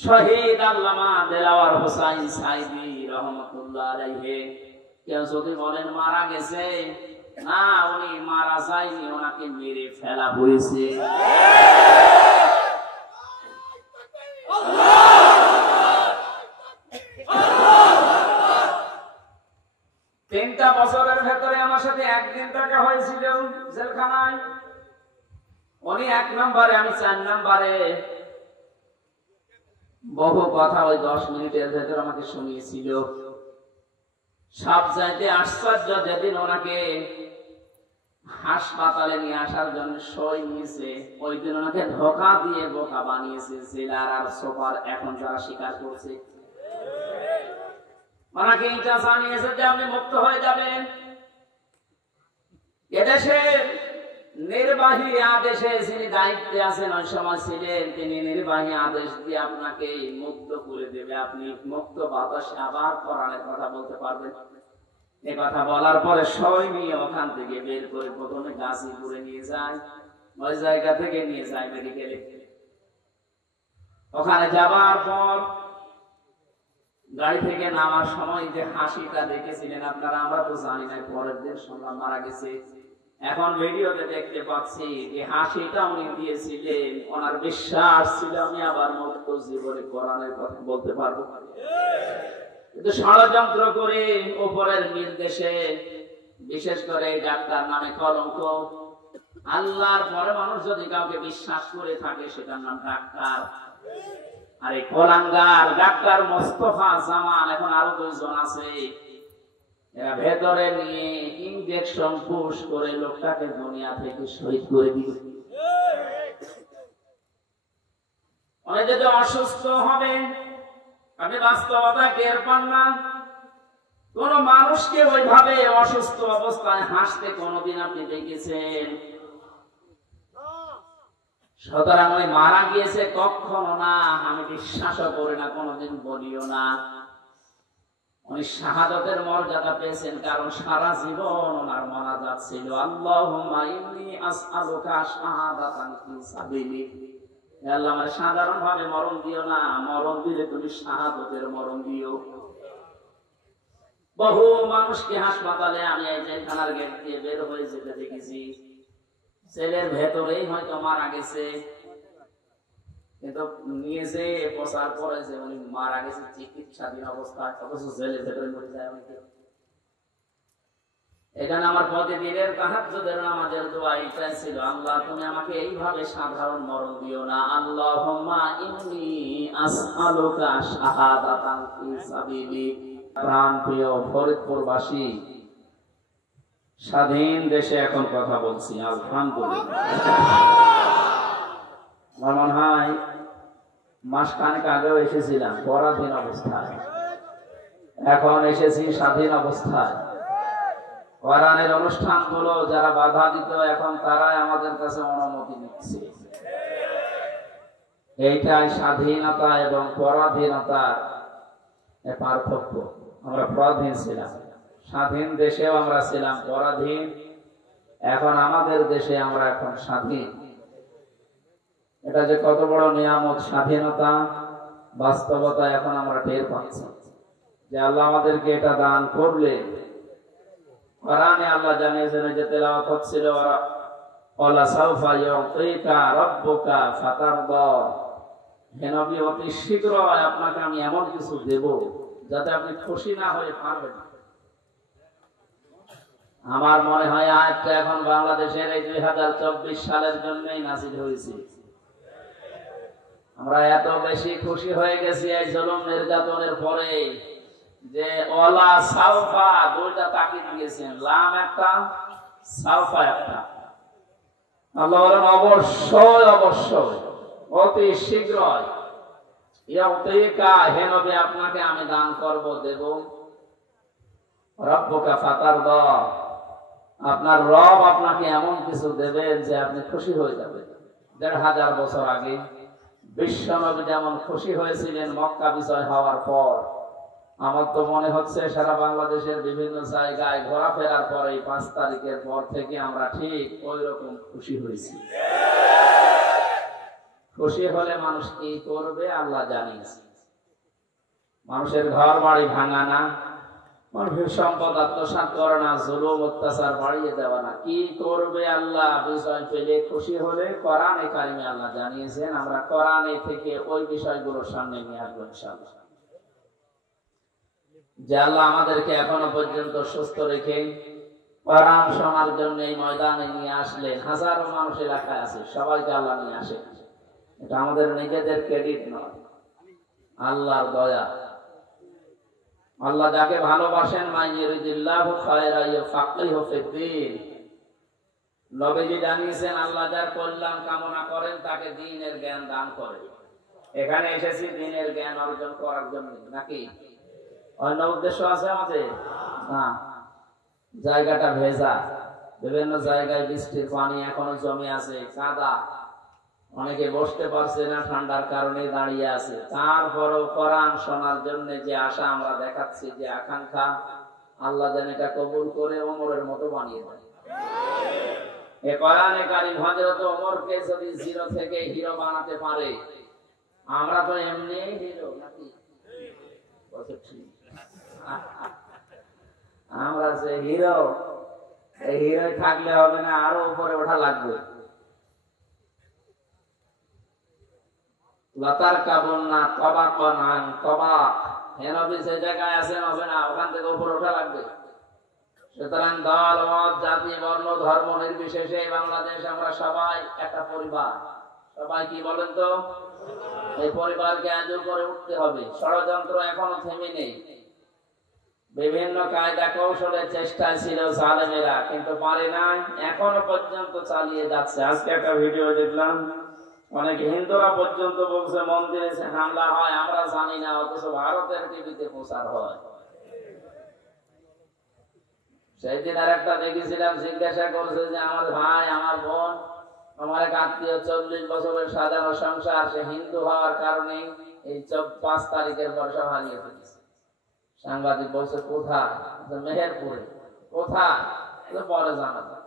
শহীদ আল্লামা দেলাওয়ার হোসাইন সাইদি রহমাতুল্লাহ আলাইহি। কেউ যদি বলেন মারা গেছে, না, উনি মারা যায়নি, ওনাকে মেরে ফেলা হয়েছে। 3টা বছরের ভেতরে আমার সাথে একদিন দেখা হয়েছিল জেলখানায়। উনি 1 নম্বরে, আমি 4 নম্বরে। বহু কথা ওই 10 মিনিটের ভেতর আমাকে শুনিয়েছিল। সব চাইতে আশ্চর্য, যেদিন ওনাকে হাসপাতালে নিয়ে আসার জন্য সই নিয়েছে, ওই দিন ওনাকে ধোঁকা দিয়ে বোকা বানিয়েছে জেলার আর সোফার। এখন যারা স্বীকার করছে, ওনাকে এটা জানিয়েছে যে আপনি মুক্ত হয়ে যাবেন। এদেশের নির্বাহী আদেশে যিনি দায়িত্বে আছেন, ওই সময় ছিলেন, তিনি নির্বাহী আদেশ দিয়ে আপনাকে মুক্ত করে দেবে। আপনি মুক্ত বাতাসে আবার কোরআনের কথা বলতে পারবেন। এই কথা বলার পরে সই নিয়ে ওখান থেকে বের করে প্রথমে গাজীপুরে নিয়ে যায়, ওই জায়গা থেকে নিয়ে যায় মেডিকেলে। ওখানে যাবার পর গাড়ি থেকে নামার সময় যে হাসিটা দেখেছিলেন আপনারা, আমরা তো জানি না, পরের দিন শুনলাম মারা গেছে। এখন ভিডিওতে দেখতে পাচ্ছি এই হাসিটা উনি দিয়েছিলেন, ওনার বিশ্বাস ছিল আমি আবার মুক্ত জীবনে কোরআনের কথা বলতে পারবো। কিন্তু ষড়যন্ত্র করে উপরের নির্দেশে, বিশেষ করে ডাক্তার নামে কলঙ্ক। আল্লাহর পরে মানুষ যদি কাউকে বিশ্বাস করে থাকে, সেটার নাম ডাক্তার। আর এই কোলাঙ্গার ডাক্তার মোস্তফা জামান, এখন আরো 2 জন আছে, এরা ভেতরে নিয়ে ইনজেকশন পুশ করে লোকটাকে দুনিয়া থেকে শহীদ করে দিবে। অনেক যদি অসুস্থ হবে, আপনি বাস্তবতা টের পান না। কোন মানুষকে ওইভাবে অসুস্থ অবস্থায় হাসতে কোনদিন আপনি দেখেছেন? সুতরাং ওই মারা গিয়েছে কখনো না, আমি বিশ্বাসও করি না, কোনদিন বলিও না। উনি শাহাদাতের মর্যাদা পেয়েছেন, কারণ সারা জীবন ওনার মোনাজাত ছিল আল্লাহুম্মা ইন্নী আসআলুকা শাহাদাতান ফি সাবিলিক। হে আল্লাহ, আমার সাধারণ ভাবে মরণ দিও না, মরণ দিলে তুমি শাহাদাতের মরণ দিও। বহু মানুষকে হাসপাতালে আমি এই জেলখানার গেট দিয়ে বের হয়ে যেতে দেখেছি, ছেলের ভেতরেই হয়তো মারা গেছে, কিন্তু নিয়ে যে প্রচার করে যে উনি মারা গেছে চিকিৎসাধীন অবস্থায়, অথচ জেলের ভেতরে মরে যায় অনেকে। এখানে আমার প্রতিদিনের তাহাজ্জুদের নামাজের দোয়া এটাই ছিল, আল্লাহ তুমি আমাকে এইভাবে সাধারণ মরণ দিও না। আল্লাহুম্মা ইন্নী আসআলুকা শাহাদাতান ফি সাবিলিক। প্রাণপ্রিয় ফরিদপুরবাসী, স্বাধীন দেশে এখন কথা বলছি, আলহামদুলিল্লাহ। আমার মনে হয় মাসখানেক আগেও এসেছিলাম পরাধীন অবস্থায়, এখন এসেছি স্বাধীন অবস্থায়। কোরআনের অনুষ্ঠানগুলো যারা বাধা দিত, এখন তারাই আমাদের কাছে অনুমতি নিচ্ছে। এইটাই স্বাধীনতা এবং পরাধীনতার পার্থক্য। আমরা পরাধীন ছিলাম, স্বাধীন দেশেও আমরা ছিলাম পরাধীন, এখন আমাদের দেশে আমরা এখন স্বাধীন। এটা যে কত বড় নিয়ামত স্বাধীনতা, বাস্তবতা এখন আমরা টের পাচ্ছি যে আল্লাহ আমাদেরকে এটা দান করলে। কোরআনে আল্লাহ জানিয়েছেন, যে তেলাওয়াত হচ্ছিল, ওয়ালা সাউফা ইউতিকা রাব্বুকা ফাতারদা। হে নবী, অতি শীঘ্রই আপনাকে আমি এমন কিছু দেব যাতে আপনি খুশি না হয়ে পারবেন। আমার মনে হয় আয়াতটা এখন বাংলাদেশের এই 2024 সালের জন্যই নাযিল হয়েছে। আমরা এত বেশি খুশি হয়ে গেছি এই জুলুম নির্যাতনের পরে যে ওয়ালা সাউফা 2টা তাকিদ দিয়েছেন, লাম একটা, সাউফা একটা। আল্লাহ বলেন অবশ্যই অবশ্যই অতি শীঘ্রই ইউতিকা, হে নবী আপনাকে আমি দান করব, দেব। রাব্বুকা ফাতারদা, আপনার রব আপনাকে এমন কিছু দেবেন যে আপনি খুশি হয়ে যাবেন। 1500 বছর আগে বিশ্ব নবী যেমন খুশি হয়েছিলেন মক্কা বিজয় হওয়ার পর, আমার তো মনে হচ্ছে সারা বাংলাদেশের বিভিন্ন জায়গায় ঘোরাফেরার পরে 5 তারিখের পর থেকে আমরা ঠিক ওই রকম খুশি হয়েছি। খুশি হলে মানুষ কি করবে আল্লাহ জানিয়েছে। মানুষের ঘর বাড়ি ভাঙা না, মানুষের সম্পদ আত্মসাৎ করা না, জুলুম অত্যাচার বাড়িয়ে দেওয়া না, কি করবে আল্লাহ বিষয় পেলে খুশি হলে কোরআনে কারিমে আল্লাহ জানিয়েছেন। আমরা কোরআনে থেকে ওই বিষয়গুলো সামনে নিয়ে আসবো ইনশাআল্লাহ। যে আল্লাহ আমাদেরকে এখনো পর্যন্ত সুস্থ রেখে কোরআন শোনার জন্য এই ময়দানে নিয়ে আসলেন। হাজারো মানুষ এলাকায় আছে, সবাইকে আল্লাহ নিয়ে আসে। এটা আমাদের নিজেদের ক্রেডিট নয়, আল্লাহর দয়া। আল্লাহ যাকে ভালোবাসেন মাইয়ুরিদিল্লাহু খায়রা ইউফাক্কিহু ফিদ্দীন। নবীজি জানিয়েছেন আল্লাহ যার কল্যাণ কামনা করেন তাকে দ্বীনের জ্ঞান দান করেন। এখানে এসেছি দ্বীনের জ্ঞান অর্জন করার জন্য, নাকি অন্য উদ্দেশ্য আছে আমাদের? না। জায়গাটা ভেজা, বিভিন্ন জায়গায় বৃষ্টির পানি এখনো জমে আছে, কাদা, অনেকে বসতে পারছে না ঠান্ডার কারণে দাঁড়িয়ে আছে। তারপরও কোরআন শোনার জন্য যে আশা আমরা দেখাচ্ছি, যে আকাঙ্ক্ষা, আল্লাহ যেন এটা কবুল করে ওমরের মতো বানিয়ে দেয়। এই কোরআনে কারীম হযরত ওমরকে যদি জিরো থেকে হিরো বানাতে পারে, আমরা তো এমনি হিরো, নাকি? আমরা যে হিরো, এই হিরো থাকলে হবে না, আরো উপরে ওঠা লাগবে। লতার কাবন না তবাকন আন তবাক, হেনবি যে জায়গায় আছেন হবে না, ওখান থেকে উপরে ওঠা লাগবে। সুতরাং দল মত জাতি বর্ণ ধর্ম নির্বিশেষে বাংলাদেশ আমরা সবাই একটা পরিবার। সবাই কি বলেন তো? এই পরিবারকে আজও করে উঠতে হবে। ষড়যন্ত্র এখনো থেমে নেই। বিভিন্ন কায়দা কৌশলে চেষ্টা ছিল জালেমেরা, কিন্তু পারে না, এখনো পর্যন্ত চালিয়ে যাচ্ছে। আজকে একটা ভিডিও দেখলাম, অনেক হিন্দুরা পর্যন্ত বলছে মন্দিরে হামলা হয় আমরা জানি না, অথচ ভারতের টিভিতে প্রচার হয়। সেই দিন আর একটা দেখেছিলাম, জিজ্ঞাসা করছে যে আমার ভাই, আমার বোন, আমার এক আত্মীয় 40 বছরের সাজানো সংসার, সে হিন্দু হওয়ার কারণে এই 5 তারিখের পর সব হারিয়ে ফেলেছে। সাংবাদিক বলছে কোথায়? মেহেরপুরে। কোথায়? পরে জানা যায়।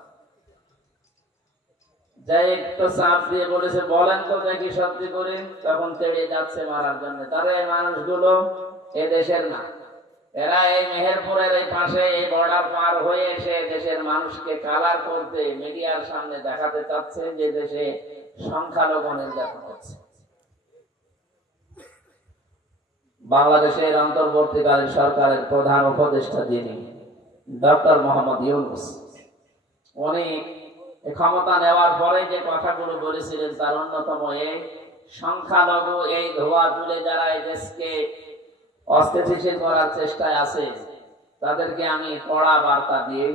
যাই একটু চাপ দিয়ে বলেছে বলেন তো দেখি সত্যি করে, তখন তেড়ে যাচ্ছে মারার জন্য। তারা এই মানুষগুলো এ দেশের না, এরা এই মেহেরপুরের এই পাশে এই বর্ডার পার হয়ে এসে দেশের মানুষকে কালার করতে মিডিয়ার সামনে দেখাতে চাচ্ছে যে দেশে সংখ্যালঘু নির্যাতন হচ্ছে। বাংলাদেশের অন্তর্বর্তীকালীন সরকারের প্রধান উপদেষ্টা যিনি ডক্টর মোহাম্মদ ইউনূস, উনি ক্ষমতা নেওয়ার পরে যে কথাগুলো বলেছিলেন তার অন্যতম এই সংখ্যালঘু এই ধোয়া তুলে যারা এই দেশকে অস্থিতিশীল করার চেষ্টায় আছে তাদেরকে আমি কড়া বার্তা দিয়ে,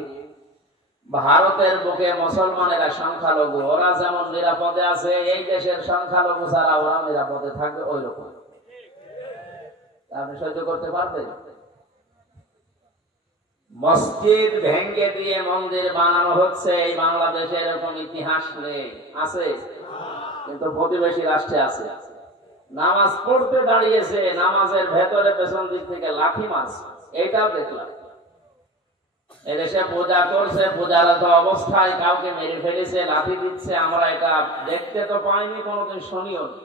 ভারতের বুকে মুসলমানেরা সংখ্যালঘু, ওরা যেমন নিরাপদে আছে এই দেশের সংখ্যালঘু ছাড়া ওরা নিরাপদে থাকবে ওই রকম। আপনি সহ্য করতে পারবেন? মসজিদ ভেঙ্গে দিয়ে মন্দির বানানো হচ্ছে, এই বাংলাদেশে এরকম ইতিহাস নেই, আছে কিন্তু প্রতিবেশী রাষ্ট্রে আছে। নামাজ পড়তে দাঁড়িয়েছে, নামাজের ভেতরে পেছন দিক থেকে লাঠি মারছে, এইটাও দেখলাম। এদেশে পূজা করছে, পূজারত অবস্থায় কাউকে মেরে ফেলেছে, লাঠি দিচ্ছে, আমরা এটা দেখতে তো পাইনি, কোনোদিন শুনিও নি।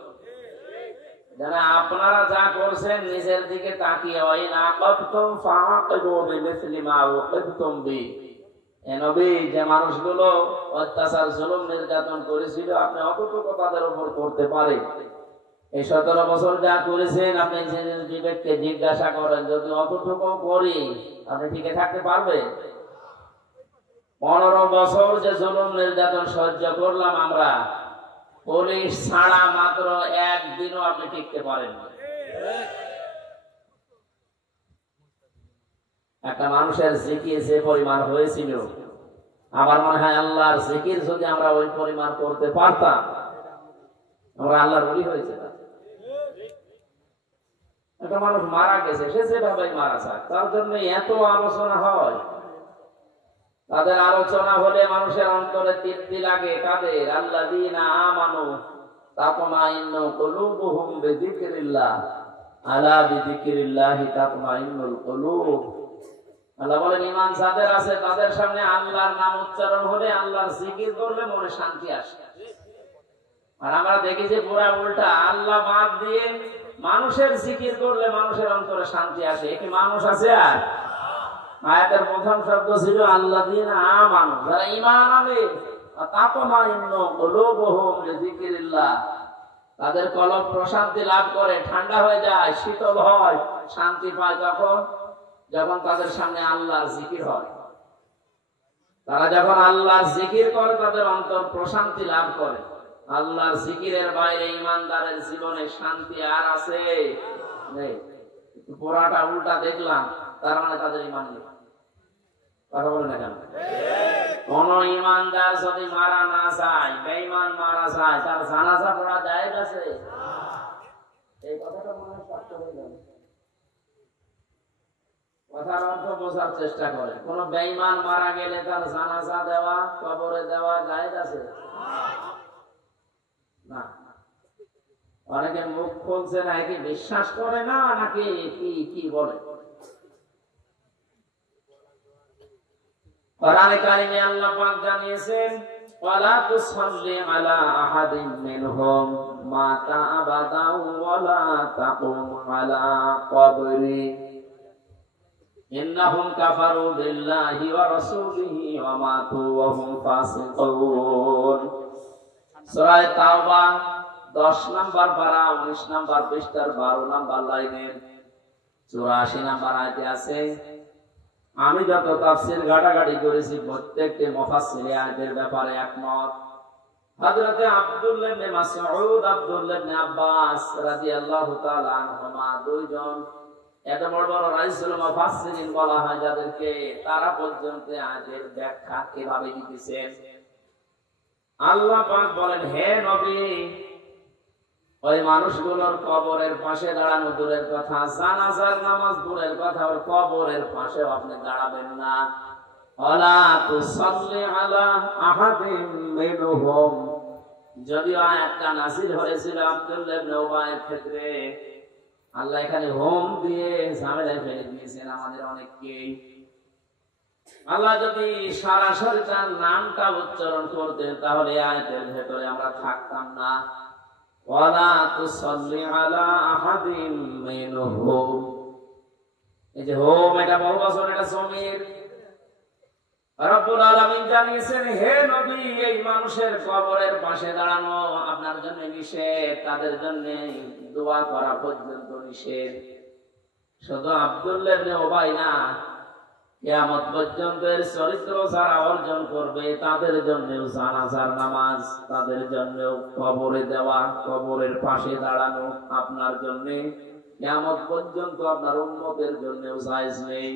যারা আপনারা যা করছেন নিজের দিকে তাকিয়ে, ওই না আকাবতুম ফাআকিবু বিমিসলি মা উকিবতুম বি। এ নবী, যে মানুষগুলো অত্যাচার জুলুম নির্যাতন করেছিল আপনি অতটুকু তাদের উপর করতে পারেন। এই 17 বছর যা করেছেন আপনি নিজের বিবেককে জিজ্ঞাসা করেন, যদি অতটুকু করি আপনি টিকে থাকতে পারবেন? 15 বছর যে জুলুম নির্যাতন সহ্য করলাম আমরা, পুলিশ ছাড়া মাত্র একদিনও আপনি টিকতে পারেন। একটা মানুষের জিকির যে পরিমাণ হয়েছিল, আমার মনে হয় আল্লাহর জিকির যদি আমরা ওই পরিমাণ করতে পারতাম, আমরা আল্লাহর ওলি হয়েছে। একটা মানুষ মারা গেছে, সে যেভাবে মারা যায় তার জন্য এত আলোচনা হয়। তাদের আলোচনা হলে মানুষের অন্তরে তৃপ্তি লাগে। কাদের? আল্লাযীনা আমানু তাতমাইন্নু কুলুবুহুম বিযিকরিল্লাহ, আলা বিযিকরিল্লাহি তাতমাইন্নুল কুলুব। আল্লাহ বলেন ঈমান যাদের আছে তাদের সামনে আল্লাহর নাম উচ্চারণ হলে, আল্লাহর জিকির করলে মনে শান্তি আসে। আর আমরা দেখি যে পুরা উল্টা, আল্লাহ বাদ দিয়ে মানুষের জিকির করলে মানুষের অন্তরে শান্তি আসে। কি মানুষ আছে? আর আয়াতের প্রথম শব্দ ছিল আল্লাযীনা আমানু, যারা ঈমান আনে, তাতমাইন্নু কুলুবুহুম বিযিকরিল্লাহ, তাদের কলব প্রশান্তি লাভ করে, ঠান্ডা হয়ে যায়, শীতল হয়, শান্তি পায় তখন যখন তাদের সামনে আল্লাহর জিকির হয়। তারা যখন আল্লাহর জিকির করে তাদের অন্তর প্রশান্তি লাভ করে। আল্লাহর জিকিরের বাইরে ঈমানদারের জীবনে শান্তি আর আছে? নেই। পুরাটা উল্টা দেখলাম, তার মানে তাদের ঈমান নেই। কথা বলে না কেন? কোন ঈমানদার যদি মারা না যায়, বেঈমান মারা যায়, তার জানাজা পড়া যায় আছে? এই কথাটা মনে হয় স্পষ্ট হয়ে গেল। কথার অর্থ বোঝার চেষ্টা করে। কোন বেঈমান মারা গেলে তার জানাজা দেওয়া, কবরে দেওয়া যায় আছে? না। অনেকে মুখ খুলছে না, কি বিশ্বাস করে না নাকি কি বলে? কোরআনে কারিমে আল্লাহ পাক জানিয়েছেন, ওয়ালা তুসাল্লি আলা আহাদিন মিনহুম মাতা আবাদা ওয়ালা তাকুম আলা কবরি ইন্নাহুম কাফারু বিল্লাহি ওয়া রাসূলিহি ওয়া মাতু ওয়া হুম ফাসিকুন। সূরা তাওবা 10 নম্বর পারা 19 নম্বর পৃষ্ঠার 12 নম্বর লাইনের 84 নম্বর আয়াতে আছে। আমি যত তাফসীর ঘাটাঘাটি করেছি প্রত্যেকটি মুফাসসির আয়াতের ব্যাপারে একমত। হযরত আব্দুল্লাহ ইবনে মাসউদ, আব্দুল্লাহ ইবনে আব্বাস রাদিয়াল্লাহু তাআলা আনহুমা, দুইজন এত বড় বড় রাইসুল মুফাসসিরিন বলা হয় যাদেরকে, তারা পর্যন্ত আয়াতের ব্যাখ্যা কিভাবে দিতেছেন। আল্লাহ পাক বলেন, হে নবী, ওই মানুষগুলোর কবরের পাশে দাঁড়ানো দূরের কথা, জানাজার নামাজ দূরের কথা, ওর কবরের পাশেও আপনি দাঁড়াবেন না। ওয়ালা তুসাল্লি আলা আহাদিন মিনহুম, যদিও আয়াতটা নাযিল হয়েছিল আব্দুল্লাহ ইবনে উবাইয়ের ক্ষেত্রে, আল্লাহ এখানে হোম দিয়ে ঝামেলায় ফেলে দিয়েছেন আমাদের অনেককেই। আল্লাহ যদি সরাসরি তার নামটা উচ্চারণ করতেন তাহলে আয়াতের ভেতরে আমরা থাকতাম না। ওয়ালা তুসাল্লি আলা আহাদিন মিনহুম, এই যে হোম, এটা বহুবচন, এটা জমির। রব্বুল আলামিন জানিয়েছেন, হে নবী, এই মানুষের কবরের পাশে দাঁড়ানো আপনার জন্য নিষেধ, তাদের জন্য দোয়া করা পর্যন্ত নিষেধ। শুধু আব্দুল্লাহ ইবনে উবাই না, কিয়ামত পর্যন্ত এর চরিত্র যারা অর্জন করবে তাদের জন্য জানাজার নামাজ, তাদের জন্য কবরে দেওয়া, কবরের পাশে দাঁড়ানো আপনার জন্য কিয়ামত পর্যন্ত আপনার উম্মতের জন্য জায়েজ নেই।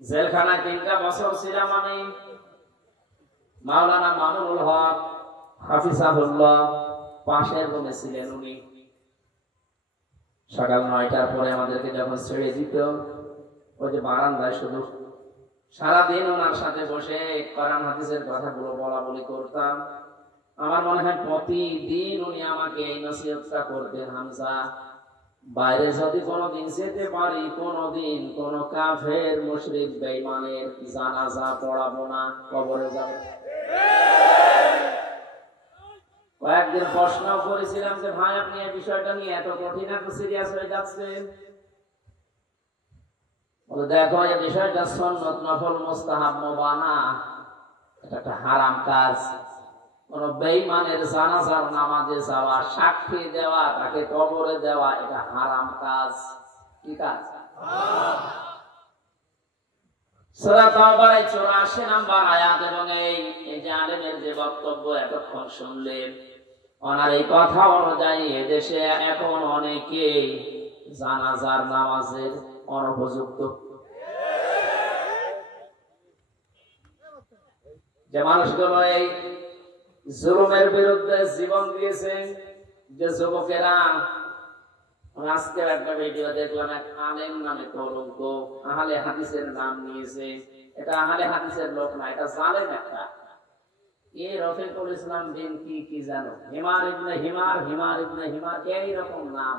জেলখানায় 3টা বছর ছিলাম আমি। মাওলানা মামুনুল হক হাফিজাহুল্লাহ পাশের রুমে ছিলেন উনি। সকাল 9টার পরে আমাদেরকে যখন ছেড়ে দিত, ওই যে বারান্দায় শুধু সারাদিন ওনার সাথে বসে কোরআন হাদিসের কথাগুলো বলা বলি করতাম। আমার মনে হয় প্রতিদিন উনি আমাকে এই নসিহতটা করতেন, হামজা, বাইরে যদি কোনোদিন যেতে পারি, কোনোদিন কোন কাফের মুশরিক বেঈমানের জানাজা পড়াবো না, কবরে যাব। কয়েকদিন প্রশ্ন করেছিলাম যে ভাই, আপনি এই বিষয়টা নিয়ে এত কঠিন, এত সিরিয়াস হয়ে যাচ্ছেন। বলে, দেখো, এই বিষয়টা সুন্নাত, নফল, মুস্তাহাব, মুবাহ না, এটা একটা হারাম কাজ। কোন বেঈমানের জানাজার নামাজে যাওয়া, সাক্ষী দেওয়া, তাকে কবরে দেওয়া, এটা হারাম কাজ। কি কাজ? সূরা তাওবার 84 নম্বর আয়াত। এবং এই যে আলেমের যে বক্তব্য এতক্ষণ শুনলেন, ওনার এই কথা অনুযায়ী এদেশে এখন অনেকে জানাজার নামাজের অনুপযুক্ত। যে মানুষগুলো এই জুলুমের বিরুদ্ধে জীবন দিয়েছে, যে যুবকেরা, আজকে একটা ভিডিও দেখলাম, এক আলেম নামে কলঙ্ক, আহলে হাদিসের নাম নিয়েছে। এটা আহলে হাদিসের লোক না, এটা জালেম একটা। রফিকুল ইসলাম বিন কি জানো, হিমার ইবনে হিমার, হিমার ইবনে হিমার, এইরকম নাম।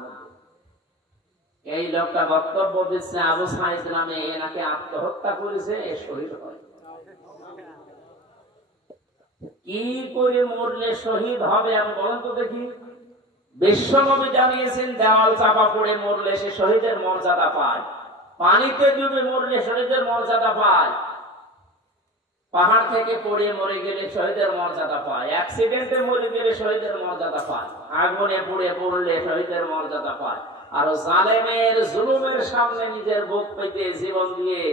এই লোকটা বক্তব্য দিচ্ছে আবু সাঈদ নামে, এনাকে আত্মহত্যা করেছে, শহীদ হয়। কি করে মরলে শহীদ হবে আমি বলেন তো দেখি। বিশ্বনবী জানিয়েছেন দেওয়াল চাপা পড়ে মরলে সে শহীদের মর্যাদা পায়, পানিতে ডুবে মরলে শহীদের মর্যাদা পায়, পাহাড় থেকে পড়ে মরে গেলে শহীদের মর্যাদা পায়, অ্যাক্সিডেন্টে মরে গেলে শহীদের মর্যাদা পায়, আগুনে পুড়ে পড়লে শহীদের মর্যাদা পায়। আর জালেমের জুলুমের সামনে নিজের বুক পেতে জীবন দিয়ে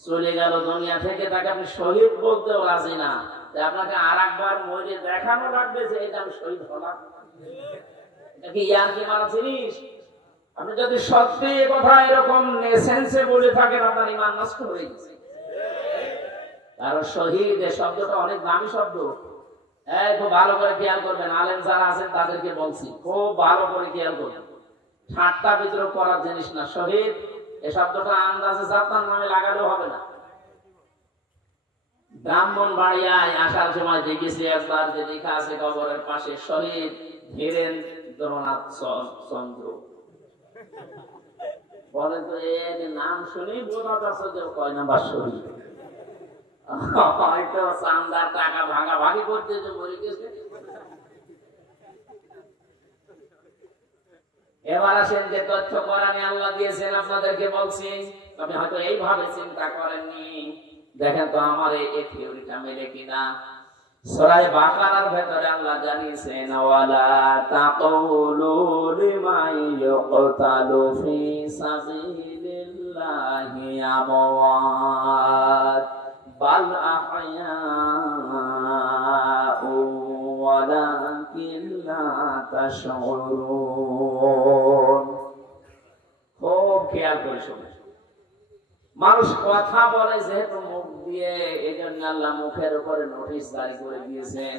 চলে গেল দুনিয়া থেকে, তাকে আপনি শহীদ বলতেও রাজি না। আপনাকে আর একবার মরে দেখানো লাগবে যে এটা আমি শহীদ হলাম। এটা কি ইয়ার কি মারা জিনিস? আপনি যদি সত্যি এ কথা এরকম নেসেন্সে বলে থাকেন আপনার ঈমান নষ্ট হয়ে গেছে। কারণ শহীদ এই শব্দটা অনেক দামি শব্দ। খুব ভালো করে খেয়াল করবেন, আলেম যারা আছেন তাদেরকে বলছি, খুব ভালো করে খেয়াল করবেন। ঠাট্টা বিদ্রোহ করার জিনিস না। শহীদ এই শব্দটা আন্দাজে যাত্রার নামে লাগালেও হবে না। ব্রাহ্মণবাড়িয়ায় আসার সময় দেখেছি একবার যে লেখা আছে কবরের পাশে শহীদ ধীরেন্দ্রনাথ চন্দ্র। বলে তো এর নাম শুনি বোঝা যাচ্ছে যে কয় নাম্বার শহীদ, হয়তো চান্দার টাকা ভাগাভাগি করতে যে মরে গেছে। এবার আসেন যে তথ্য কোরআনে আল্লাহ দিয়েছেন আপনাদেরকে বলছি, তবে হয়তো এইভাবে চিন্তা করেননি। দেখেন তো আমার এই থিওরিটা মেলে কিনা। সূরা বাকারার ভেতরে আল্লাহ জানিয়েছেন ওয়ালা তাকুলু লিমান ইউকতালু ফি সাবিলিল্লাহি আমওয়াত বাল আহয়াউ ওয়ালাকিন লা তাশউরুন। খুব খেয়াল করে শুনুন। মানুষ কথা বলে যেহেতু মুখ দিয়ে, এই জন্য আল্লাহ মুখের উপরে নোটিশ জারি করে দিয়েছেন,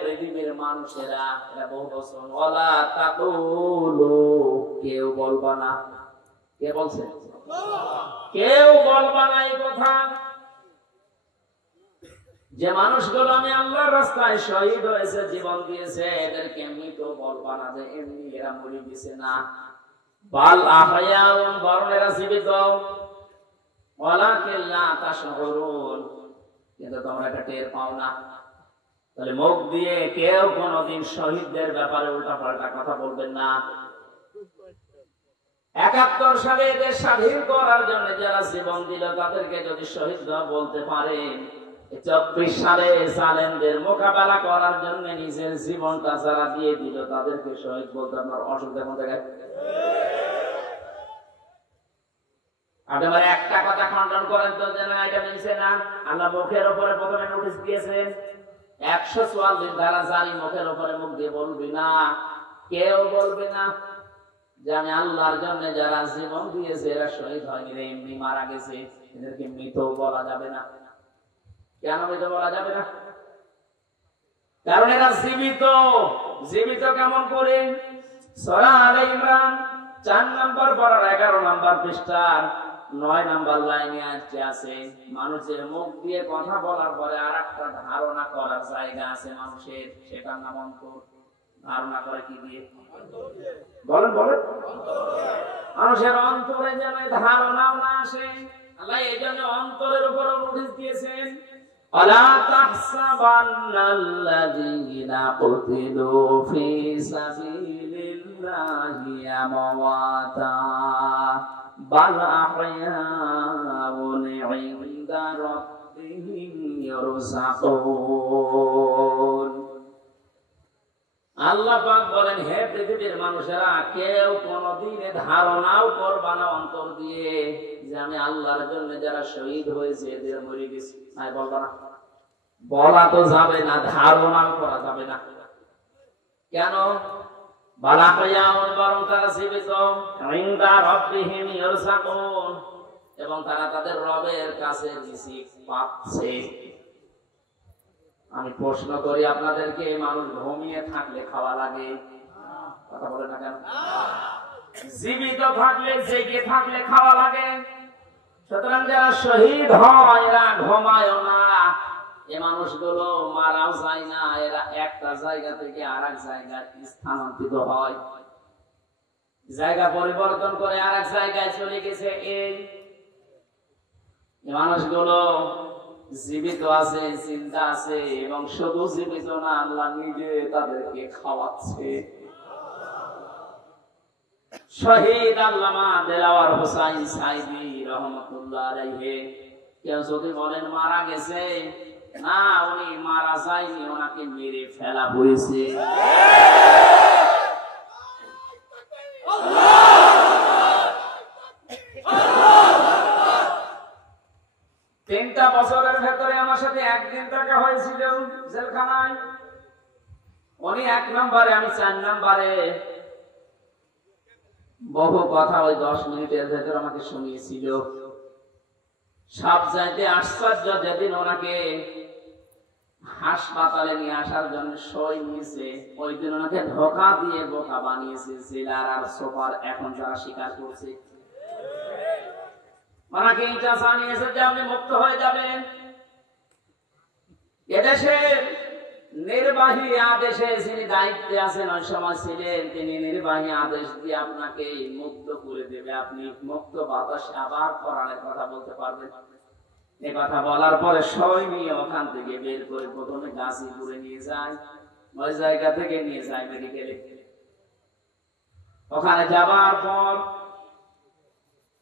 পৃথিবীর মানুষেরা, এটা বহু বছর, ওয়ালা তাকুলু, কেউ বলবা না। কে বলছেন? কেউ বলবা না এই কথা। যে মানুষগুলো আমি আল্লাহর রাস্তায় শহীদ হয়েছে, জীবন দিয়েছে, এদেরকে মৃত বলবা না যে এমনি এরা মরে গেছে না। বাল আহয়াউন, বরং এরা জীবিত। ওয়ালাকিন লা তাশউরুন, কিন্তু তোমরা এটা টের পাও না। তাহলে মুখ দিয়ে কেউ কোনোদিন শহীদদের ব্যাপারে উল্টাপাল্টা কথা বলবেন না। ৭১ সালে দেশ স্বাধীন করার জন্য যারা জীবন দিল তাদেরকে যদি শহীদ বলতে পারেন, ২৪ সালে জালেমদের মোকাবেলা করার জন্য নিজের জীবনটা যারা দিয়ে দিল তাদেরকে শহীদ বলতে আপনার অসুবিধা কোথায়? আপনারা একটা কথা খণ্ডন করেন তো, যেন এটা মিলছে না। আল্লাহ মুখের উপরে প্রথমে নোটিশ দিয়েছেন ১৪৪ ধারা জারি, মুখের উপরে মুখ দিয়ে বলবি না, কেউ বলবে না যে আমি আল্লাহর জন্য যারা জীবন দিয়েছে এরা শহীদ হয়নি রে, এমনি মারা গেছে, এদেরকে মৃত বলা যাবে না। কেন মৃত বলা যাবে না? কারণ এরা জীবিত। জীবিত কেমন করে? সূরা আলে ইমরান ৪ নম্বর পড়ার ১১ নম্বর পৃষ্ঠার ৯ নম্বর লাইনে আছে, মানুষের মুখ দিয়ে কথা বলার পরে আর একটা ধারণা করার জায়গা আছে মানুষের, সেটার নাম অন্তর। ধারণা করে কি দিয়ে? বলেন বলেন। মানুষের অন্তরে যেন ধারণাও না আসে, আল্লাহ এই জন্য অন্তরের উপর নোটিশ দিয়েছেন, আলা তাহসাবান্নাল্লাযীনা কুতিলু ফি সাবিলিল্লাহি আমওয়াতা বাল আহয়াউন ইনদা রাব্বিহিম ইরযাকুন। আল্লাহ পাক বলেন, হে পৃথিবীর মানুষেরা, কেউ কোনদিন ধারণাও করবা না অন্তর দিয়ে যে আমি আল্লাহর জন্য যারা শহীদ হয়েছে এদের মরে গেছি। নাই, বলবা না। বলা তো যাবে না, ধারণাও করা যাবে না। কেন? বরং তারা জীবিত, ইনদা রাব্বিহিম ইরযাকুন, এবং তারা তাদের রবের কাছে রিজিক পাচ্ছে। আমি প্রশ্ন করি আপনাদেরকে, মানুষ ঘুমিয়ে থাকলে খাওয়া লাগে? কথা বলে না কেন? জীবিত থাকলে, জেগে থাকলে খাওয়া লাগে। সুতরাং যারা শহীদ হয় এরা ঘুমায় না। এই মানুষগুলো মারাও যায় না, এরা একটা জায়গা থেকে আরেক জায়গায় স্থানান্তরিত হয়, জায়গা পরিবর্তন করে আরেক জায়গায় চলে গেছে। এই মানুষগুলো জীবিত আছে, চিন্তা আছে, এবং শুধু জীবিত না, আল্লাহ নিজে তাদেরকে খাওয়াচ্ছে। শহীদ আল্লামা দেলাওয়ার হোসাইন সাইদি রহমতুল্লাহ আলাইহি, কেউ যদি বলেন মারা গেছে, না, উনি মারা যায়নি, ওনাকে মেরে ফেলা হয়েছে। তিনটা বছরের ভেতরে আমার সাথে একদিন দেখা হয়েছিল জেলখানায়। উনি 1 নম্বরে, আমি 4 নম্বরে। বহু কথা ওই 10 মিনিটের ভেতরে আমাকে শুনিয়েছিল। সব চাইতে আশ্চর্য, যেদিন ওনাকে হাসপাতালে নিয়ে আসার জন্য সই নিয়েছে, ওই দিন ওনাকে ধোকা দিয়ে বোকা বানিয়েছে জেলার আর সোপার, এখন যারা স্বীকার করছে। ওনাকে এটা জানিয়েছে যে আপনি মুক্ত হয়ে যাবেন। এদেশের নির্বাহী আদেশে যিনি দায়িত্বে আছেন, ওই সময় ছিলেন, তিনি নির্বাহী আদেশ দিয়ে আপনাকে মুক্ত করে দেবে, আপনি মুক্ত বাতাসে আবার কোরআনের কথা বলতে পারবেন। এই কথা বলার পরে সই নিয়ে ওখান থেকে বের করে প্রথমে গাজীপুরে নিয়ে যায়, ওই জায়গা থেকে নিয়ে যায় মেডিকেলে। ওখানে যাবার পর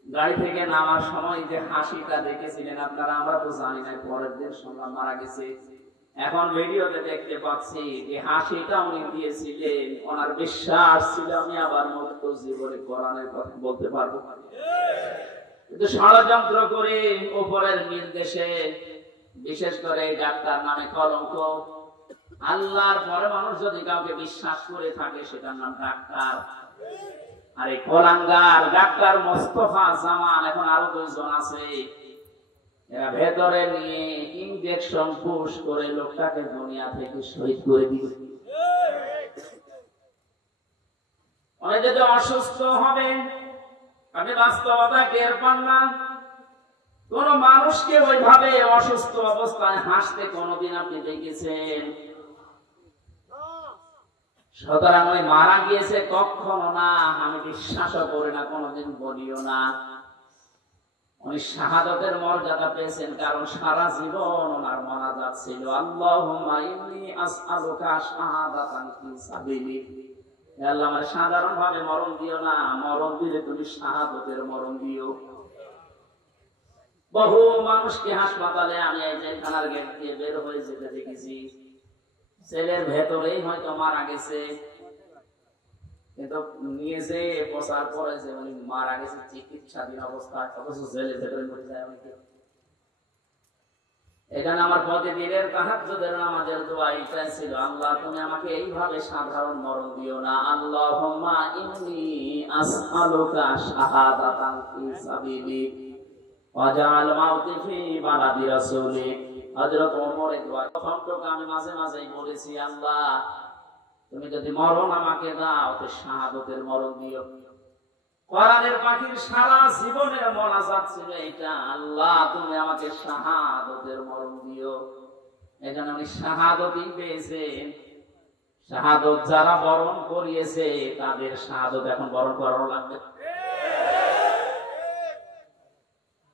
গাড়ি থেকে নামার সময় যে হাসিটা দেখেছিলেন আপনারা, আমরা তো জানি না, পরের দিন শুনলাম মারা গেছে। এখন ভিডিওতে দেখতে পাচ্ছি এই হাসিটা উনি দিয়েছিলেন, ওনার বিশ্বাস ছিল আমি আবার মুক্ত জীবনে কোরআনের কথা বলতে পারবো। কিন্তু ষড়যন্ত্র করে উপরের নির্দেশে, বিশেষ করে ডাক্তার নামে কলঙ্ক, আল্লাহর পরে মানুষ যদি কাউকে বিশ্বাস করে থাকে সেটার নাম ডাক্তার। আর এই কোলাঙ্গার ডাক্তার মোস্তফা জামান, এখন আরো 2 জন আছে, এরা ভেতরে নিয়ে ইনজেকশন পুশ করে লোকটাকে দুনিয়া থেকে শহীদ করে দিবে। অনেক যদি অসুস্থ হবে, আপনি বাস্তবতা টের পান না। কোন মানুষকে ওইভাবে অসুস্থ অবস্থায় হাসতে কোনদিন আপনি দেখেছেন? সুতরাং ওই মারা গিয়েছে কখনো না, আমি বিশ্বাসও করি না, কোনদিন বলিও না। উনি শাহাদাতের মর্যাদা পেয়েছেন, কারণ সারা জীবন ওনার মোনাজাত ছিল আল্লাহুম্মা ইন্নী আসআলুকা শাহাদাতান ফি সাবিলিক। হে আল্লাহ, আমারে সাধারণ ভাবে মরণ দিও না, মরণ দিলে তুমি শাহাদাতের মরণ দিও। বহু মানুষকে হাসপাতালে আমি এই জেলখানার গেট দিয়ে বের হয়ে যেতে দেখেছি, ছেলের ভেতরেই হয়তো মারা গেছে, কিন্তু নিয়ে যে প্রচার করে যে উনি মারা গেছে চিকিৎসাধীন অবস্থায়, অথচ জেলের ভেতরে মরে যায় অনেকে। এখানে আমার প্রতিদিনের তাহাজ্জুদের নামাজের দোয়া এটাই ছিল, আল্লাহ তুমি আমাকে এইভাবে সাধারণ মরণ দিও না, আল্লাহুম্মা ইন্নী আসআলুকা শাহাদাতান ফি সাবিলিক ওয়াজআল মাউতি ফি বালাদি রাসূলিক। হযরত ওমরের দোয়া প্রথমটুকু আমি মাঝে মাঝেই বলেছি, আল্লাহ তুমি যদি মরণ আমাকে দাও তো শাহাদাতের মরণ দিও। কোরআনের পাখির সারা জীবনের মোনাজাত ছিল এটা, আল্লাহ তুমি আমাকে শাহাদাতের মরণ দিও। এখানে উনি শাহাদাতই পেয়েছেন। শাহাদাত যারা বরণ করিয়েছে তাদের শাহাদাত এখন বরণ করানো লাগবে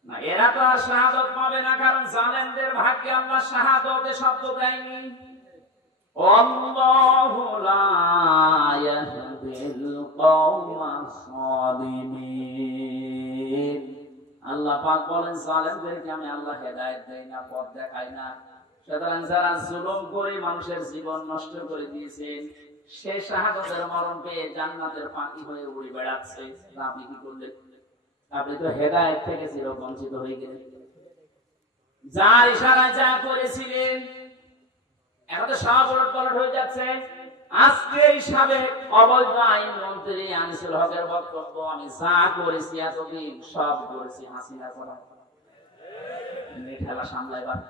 না। এরা তো আর শাহাদাত পাবে না, কারণ জালেমদের ভাগ্যে আল্লাহ শাহাদাতের শব্দ দেয়নি। আল্লাহু লা ইয়াহদিল কওমাস সালিমিন। আল্লাহ পাক বলেন জালেমদেরকে আমি আল্লাহ হেদায়েত দেই না, পথ দেখাই না। সুতরাং যারা জুলুম করে মানুষের জীবন নষ্ট করে দিয়েছেন, সে শাহাদাতের মরণ পেয়ে জান্নাতের পাখি হয়ে উড়ে বেড়াচ্ছে, আপনি কি করলেন? আপনি তো হেদায়েত থেকে চিরবঞ্চিত হয়ে গেলেন। যার ইশারায় যা করেছিলেন এখন তো সব উলটপালট হয়ে যাচ্ছে। আজকে হিসাবে অবৈধ আইন মন্ত্রী আনিসুল হকের বক্তব্য, আমি যা করেছি এতদিন সব করেছি হাসিনা করা, খেলা সামলাইবার।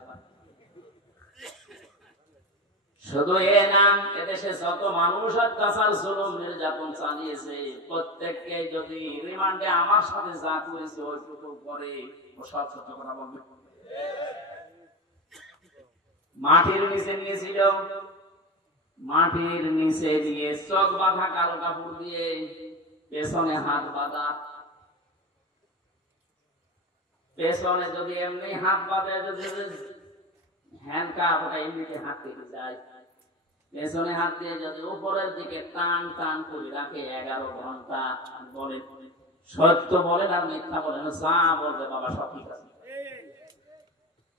শুধু এ না, এদেশে যত মানুষ অত্যাচার জুলুম নির্যাতন চালিয়েছে প্রত্যেককে যদি রিমান্ডে আমার সাথে যা করেছে ওইটুকু করে, ও সব সত্য কথা বলবে। মাটির নিচে নিয়েছিল, মাটির নিচে দিয়ে চোখ বাঁধা কালো কাপড় দিয়ে, পেছনে হাত বাঁধা। পেছনে যদি এমনি হাত বাঁধে, যদি হ্যান্ডকাপ ওটা এমনিতে হাত থেকে যায়, পেছনে হাত দিয়ে যদি উপরের দিকে টান টান করে রাখে 11 ঘন্টা, বলেন সত্য বলেন আর মিথ্যা বলেন, যা বলবে বাবা সব ঠিক আছে।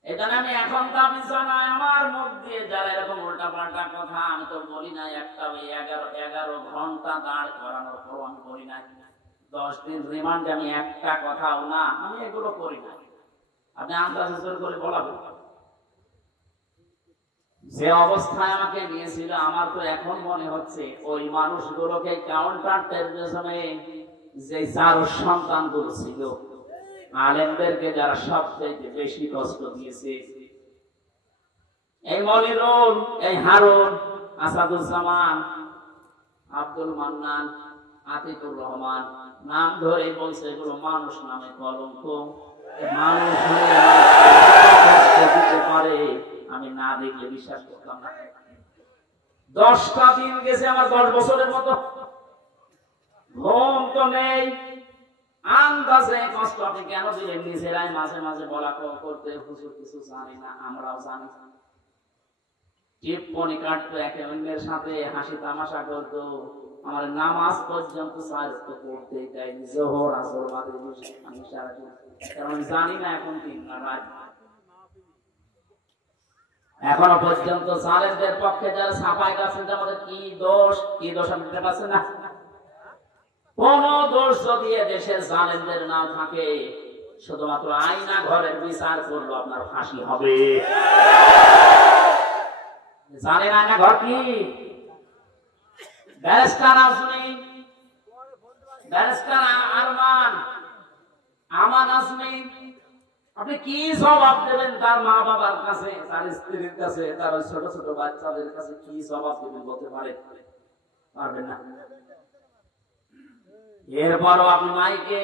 এটা আমি এখন দাবি জানাই, আমার মুখ দিয়ে যারা এরকম উল্টা পাল্টা কথা, আমি তো বলি না একটা 11 ঘন্টা দাঁড় করানোর পর আমি বলি না 10 দিন রিমান্ডে আমি একটা কথাও না, আমি এগুলো করি না। আপনি আন্দাজ করে বলাবো যে অবস্থায় আমাকে নিয়েছিল, আমার তো এখন মনে হচ্ছে ওই মানুষগুলোকে কাউন্টার টেররিজমে যে 4 সন্তানগুলো ছিল, আলেমদেরকে যারা সবচেয়ে বেশি কষ্ট দিয়েছে, এই মনিরুল, এই হারুন, আসাদুজ্জামান, আব্দুল মান্নান, আতিকুর রহমান, নাম ধরে বলছে এগুলো মানুষ নামে কলঙ্ক, মানুষ হয়ে কষ্ট দিতে পারে আমি না দেখলে বিশ্বাস করতাম না। 10টা দিন গেছে আমার 10 বছরের মতো, ঘুম তো নেই, আন্দাজে কষ্ট আপনি কেন দিলেন, নিজেরাই মাঝে মাঝে বলা করতে, হুজুর কিছু জানি না, আমরাও জানি, টিপ্পনি কাটতো, একে অন্যের সাথে হাসি তামাশা করতো, আমার নামাজ পর্যন্ত পড়তে দেয়নি, জোহর আসর বাদে আমি সারাদিন, কারণ জানি না এখন দিন না রাত। এখনো পর্যন্ত জালেমদের পক্ষে যারা সাফাই গাছেন, আমাদের কি দোষ আমি দিতে পারছি না। কোন দোষ যদি দেশের জালেমদের নাম থাকে, শুধুমাত্র আয়না ঘরের বিচার করলো আপনার ফাঁসি হবে। জানেন আয়না ঘর কি? ব্যারিস্টার আজমি, ব্যারিস্টার আরমান, আমান আজমি, আপনি কি জবাব দেবেন তার মা বাবার কাছে, তার স্ত্রীর কাছে, তার ছোট ছোট বাচ্চাদের কাছে কি জবাব দেবেন বলতে পারবেন না। এরপরও আপনি মাইকে,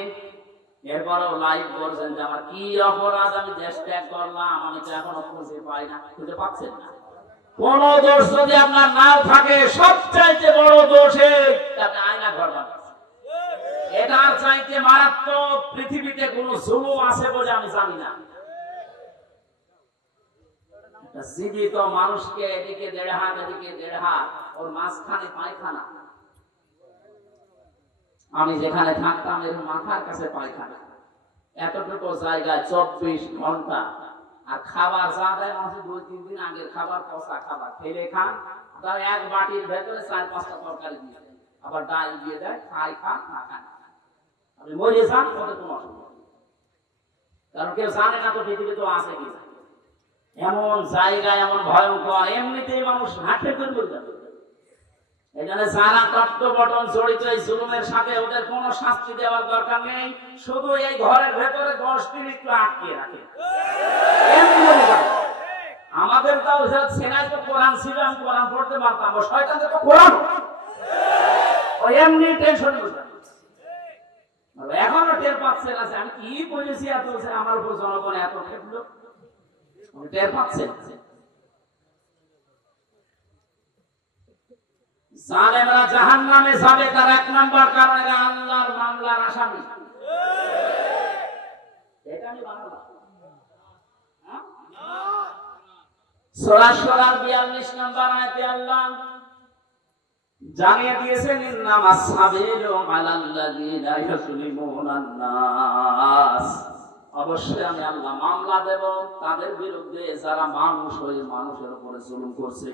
এরপরও লাইভ করছেন যে আমার কি অপরাধ, আমি দেশ ত্যাগ করলাম, আমি তো এখনো খুঁজে পাই না। খুঁজে পাচ্ছেন না। কোন দোষ যদি আপনার নাও থাকে, সবচাইতে বড় দোষে আপনি আয়না ঘর বানাচ্ছেন। এটার চাইতে মারাত্মক পৃথিবীতে কোন জুলুম আছে বলে আমি জানি না। জীবিত মানুষকে এদিকে 1.5 হাত, এদিকে 1.5 হাত, ওর মাঝখানে পায়খানা। আমি যেখানে থাকতাম এর মাথার কাছে পায়খানা, এতটুকু জায়গায় 24 ঘন্টা। আর খাবার যা দেয় মানুষ 2-3 দিন আগের খাবার, পচা খাবার ফেলে খান, তার এক বাটির ভেতরে 4-5টা তরকারি দিয়ে দেয়, আবার ডাল দিয়ে দেয়, খান না খান আপনি মরে যান, কত কোনো অসুবিধা। কারণ কেউ জানে না তো পৃথিবী তো আছে কি, এমন জায়গায় এমন ভয়ঙ্কর, এমনিতেই মানুষ হাঁটে করে বলতে যাবে। এখানে যারা তত্ত্ববটন জড়িত এই জুলুমের সাথে, ওদের কোনো শাস্তি দেওয়ার দরকার নেই, শুধু এই ঘরের ভেতরে 10 দিন একটু আটকে রাখে। আমাদের তাও সেনায় তো কোরআন ছিল, আমি কোরআন পড়তে পারতাম, ও শয়তানদের তো কোরআন ও এমনি টেনশন করতাম। এখনো টের পাচ্ছেন আছে আমি কি বলেছি, এত আমার উপর জনগণ এত খেপলো, টের পাচ্ছেন। জালেমরা জাহান্নামে যাবে, তার 1 নাম্বার কারণ এরা আল্লাহর মামলার আসামি। এটা আমি বানালাম। সূরা শুরার 42 নম্বর আয়াতে আল্লাহ জানিয়ে দিয়েছেন, ইন্নামাস সাবিলু আলাল্লাযিনা ইউযলিমুনান নাস, অবশ্যই আমি আল্লাহ মামলা দেব তাদের বিরুদ্ধে যারা মানুষ হয়ে মানুষের উপরে জুলুম করছে।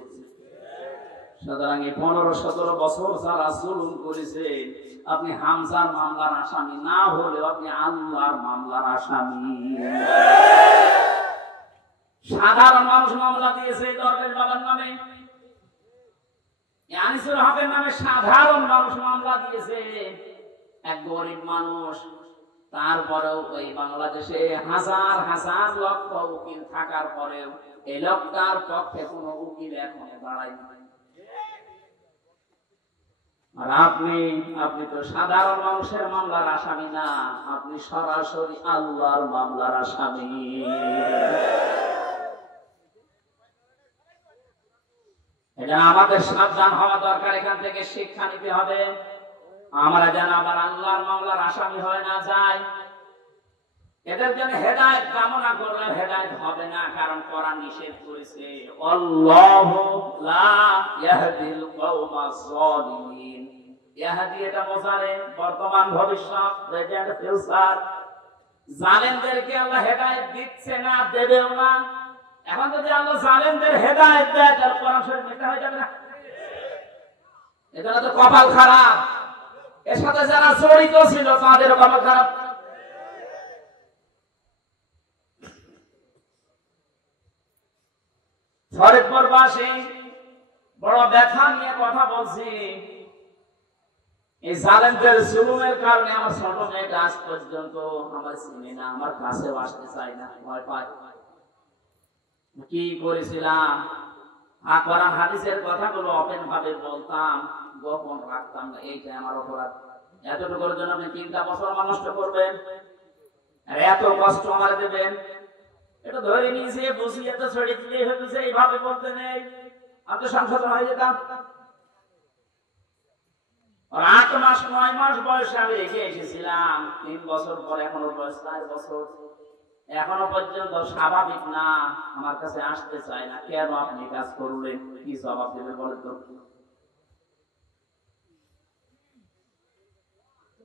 সুতরাং 15-17 বছর যারা জুলুম করেছে, আপনি হামজার মামলার আসামি না হলেও আপনি আল্লাহর মামলার আসামি। সাধারণ মানুষ মামলা দিয়েছে দরবেশ বাবার নামে, আনিসুল হকের নামে সাধারণ মানুষ মামলা দিয়েছে, এক গরিব মানুষ। তারপরেও ওই বাংলাদেশে হাজার হাজার লক্ষ উকিল থাকার পরেও এই লোকটার পক্ষে কোন উকিল এখনো দাঁড়ায়নি। আর আপনি তো সাধারণ মানুষের মামলার আসামি না, আপনি সরাসরি আল্লাহর মামলার আসামি। এটা আমাদের সাবধান হওয়া দরকার, এখান থেকে শিক্ষা নিতে হবে। আমরা যেন আবার আল্লাহর মামলার আসামি হয়ে না যায়। এদের জন্য হেদায়েত কামনা করলে হেদায়েত হবে না, কারণ কোরআন নিষেধ করেছে আল্লাহু লা ইয়াহদিল কওমাজ যালিমিন। ইয়াহদি এটা মোজারে, বর্তমান ভবিষ্যৎ, প্রেজেন্ট ফিউচার। জালেমদেরকে আল্লাহ হেদায়েত দিচ্ছে না, দেবেও না। এখন যদি আল্লাহ জালেমদের হেদায়েত দেয় তাহলে কোরআন শরীফ মিথ্যা হয়ে যাবে না? এটা তো কপাল খারাপ। এর সাথে যারা জড়িত ছিল তাদেরও কপাল খারাপ। ফরিদপুরবাসী বড় ব্যথা নিয়ে কথা বলছি। এই জালেমদের জুলুমের কারণে আমার ছোট মেয়েটা আজ পর্যন্ত আমার চিনে না, আমার কাছেও আসতে চায় না, ভয় পায়। কি করেছিলাম? কোরআন হাদিসের কথাগুলো ওপেন ভাবে বলতাম, গোপন রাখতাম না। এইটা আমার অপরাধ। এতটুকুর জন্য আপনি 3টা বছর আমার নষ্ট করবেন আর এত কষ্ট আমার দেবেন? এটা ধরে নিয়েছে, বুঝিয়ে তো ছড়িয়ে দিলে হয়েছে, এইভাবে বলতে নেই। আমি তো সংশোধন হয়ে যেতাম। 8 মাস 9 মাস বয়সে আমি রেখে এসেছিলাম। 3 বছর পর এখনো বয়স 4 বছর, এখনো পর্যন্ত স্বাভাবিক না, আমার কাছে আসতে চায় না। কেন আপনি কাজ করলেন? কি জবাব দেবে বলেন তো?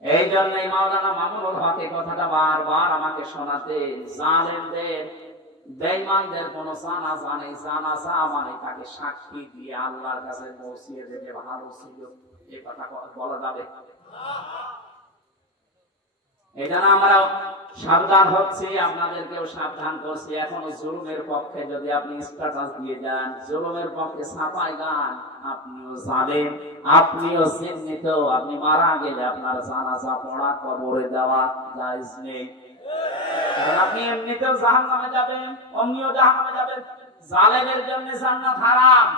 এই জন্যই মাওলানা মামুনুল হক এই কথাটা বারবার আমাকে শোনাতে, জালেমদের বেঈমানদের কোন জানাজা নেই, জানাজা মানে তাকে সাক্ষী দিয়ে আল্লাহর কাছে পৌঁছিয়ে দেবে ভালো ছিল, এই কথা বলা যাবে। এই জন্য আমরা সাবধান হচ্ছি, আপনাদেরকেও সাবধান করছি। এখনো জুলুমের পক্ষে যদি আপনি স্ট্যাটাস দিয়ে যান, জুলুমের পক্ষে ছাপাই গান, আপনিও জানেন, আপনিও চিহ্নিত। আপনি মারা গেলে আপনার জানাজা পড়া, কবরে দেওয়া জায়েজ নেই। কারণ আপনি এমনিতেও জাহান্নামে যাবেন, অমনিও জাহান্নামে যাবেন। জালেমের জন্য জান্নাত হারাম।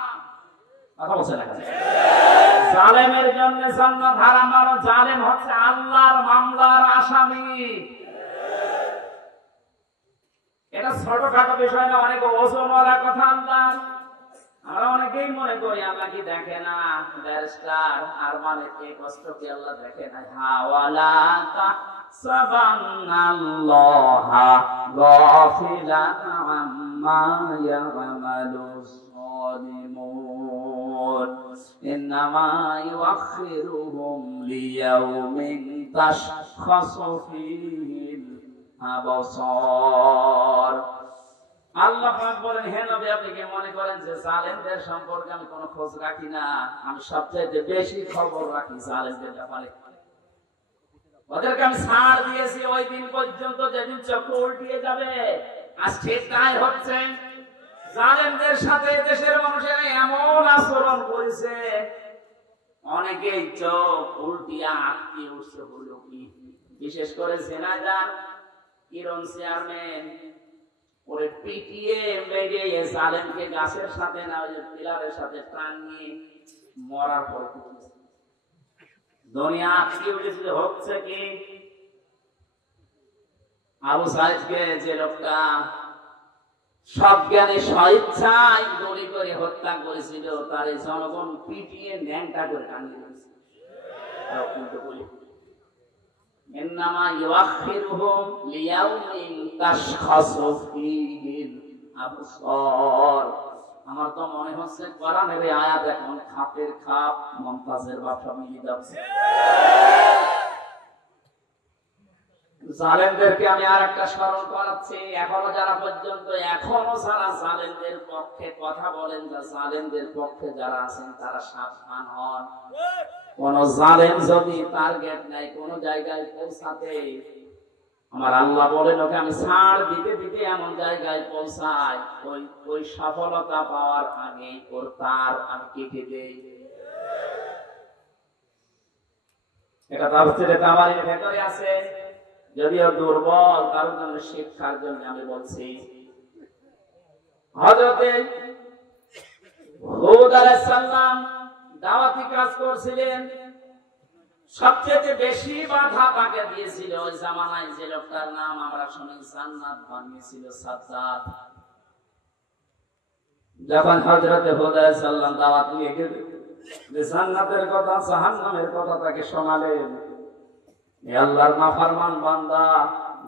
কথা বলছেন না? জালেমের জন্য জান্নাত হারাম। আর জালেম হচ্ছে আল্লাহর মামলার আসামি। এটা ছোটখাটো বিষয় না, অনেক ওজনওয়ালা কথা। আমরা অনেকেই মনে করি আল্লাহ কি দেখে না, ব্যারিস্টার আর মানে এই কষ্ট কি আল্লাহ দেখে না? হাওয়ালা সাবানাল্লাহা গাফিলান আম্মা ইয়ামালুস সালিমুন ইন্নামা ইউআখিরুহুম লিয়াউমিন তাশখাসু ফীহিল আবসার। আল্লাহ পাক বলেন, হে নবী, আপনি কি মনে করেন যে জালেমদের সম্পর্কে আমি কোনো খোঁজ রাখি না? আমি সবচেয়ে বেশি খবর রাখি জালেমদের ব্যাপারে। ওদেরকে আমি ছাড় দিয়েছি ওই দিন পর্যন্ত যেদিন চক্ষু উল্টিয়ে যাবে। আজ ঠিক তাই হচ্ছে। জালেমদের সাথে দেশের মানুষেরা এমন আচরণ করেছে, অনেকেই চোখ উল্টিয়া আটকে উঠছে। হলো কি? বিশেষ করে ঝিনাইদহ কিরণ চেয়ারম্যান ওরে পিটিয়ে মেরে জালেমকে গাছের সাথে না ওই পিলারের সাথে টানিয়ে মরার পর দুনিয়া আটকে উঠেছিল। হচ্ছে কি? আবু সাইদকে যে লোকটা সজ্ঞানে স্বেচ্ছায় গুলি করে হত্যা করেছিল, তার জনগণ পিটিয়ে ন্যাংটা করে টানিয়ে দিয়েছে। ইন্নামা ইউআখিরুহুম লিয়াউমিন তাশখাসু ফীহিল আবসার। আমার তো মনে হচ্ছে কোরআনের এই আয়াত এখন খাপের খাপ মমতাজের ব্যবসা মিলিয়ে যাচ্ছে। জালেমদেরকে আমি আরেকটা স্মরণ করাচ্ছি। এখনো যারা জালেমদের পক্ষে কথা বলেন, জালেমদের পক্ষে যারা আছেন, তারা সাবধান হন। কোন জালেম যদি টার্গেট নেয় কোন জায়গায় পৌঁছাতে, আমার আল্লাহ বলেন ওকে আমি ছাড় দিতে দিতে এমন জায়গায় পৌঁছাই, ওই সফলতা পাওয়ার আগে ওর তার আমি কেটে দেই। এটা তাফসীরে তাবারীর ভেতরে আছে, যদিও দুর্বল, কারণ শিক্ষার জন্য আমি বলছি। হযরত হুদ আলাইহিস সালাম দাওয়াতি কাজ করছিলেন, সবচেয়ে বেশি বাধা তাকে দিয়েছিল ওই জামানায় যে লোকটার নাম আমরা শুনি জান্নাত বানিয়েছিল, সাজ্জাদ। যখন হযরত হুদ আলাইহিস সালাম দাওয়াত নিয়ে গেলেন, যে জান্নাতের কথা জাহান্নামের কথা তাকে শোনালেন, এ আল্লাহর নাফরমান বান্দা,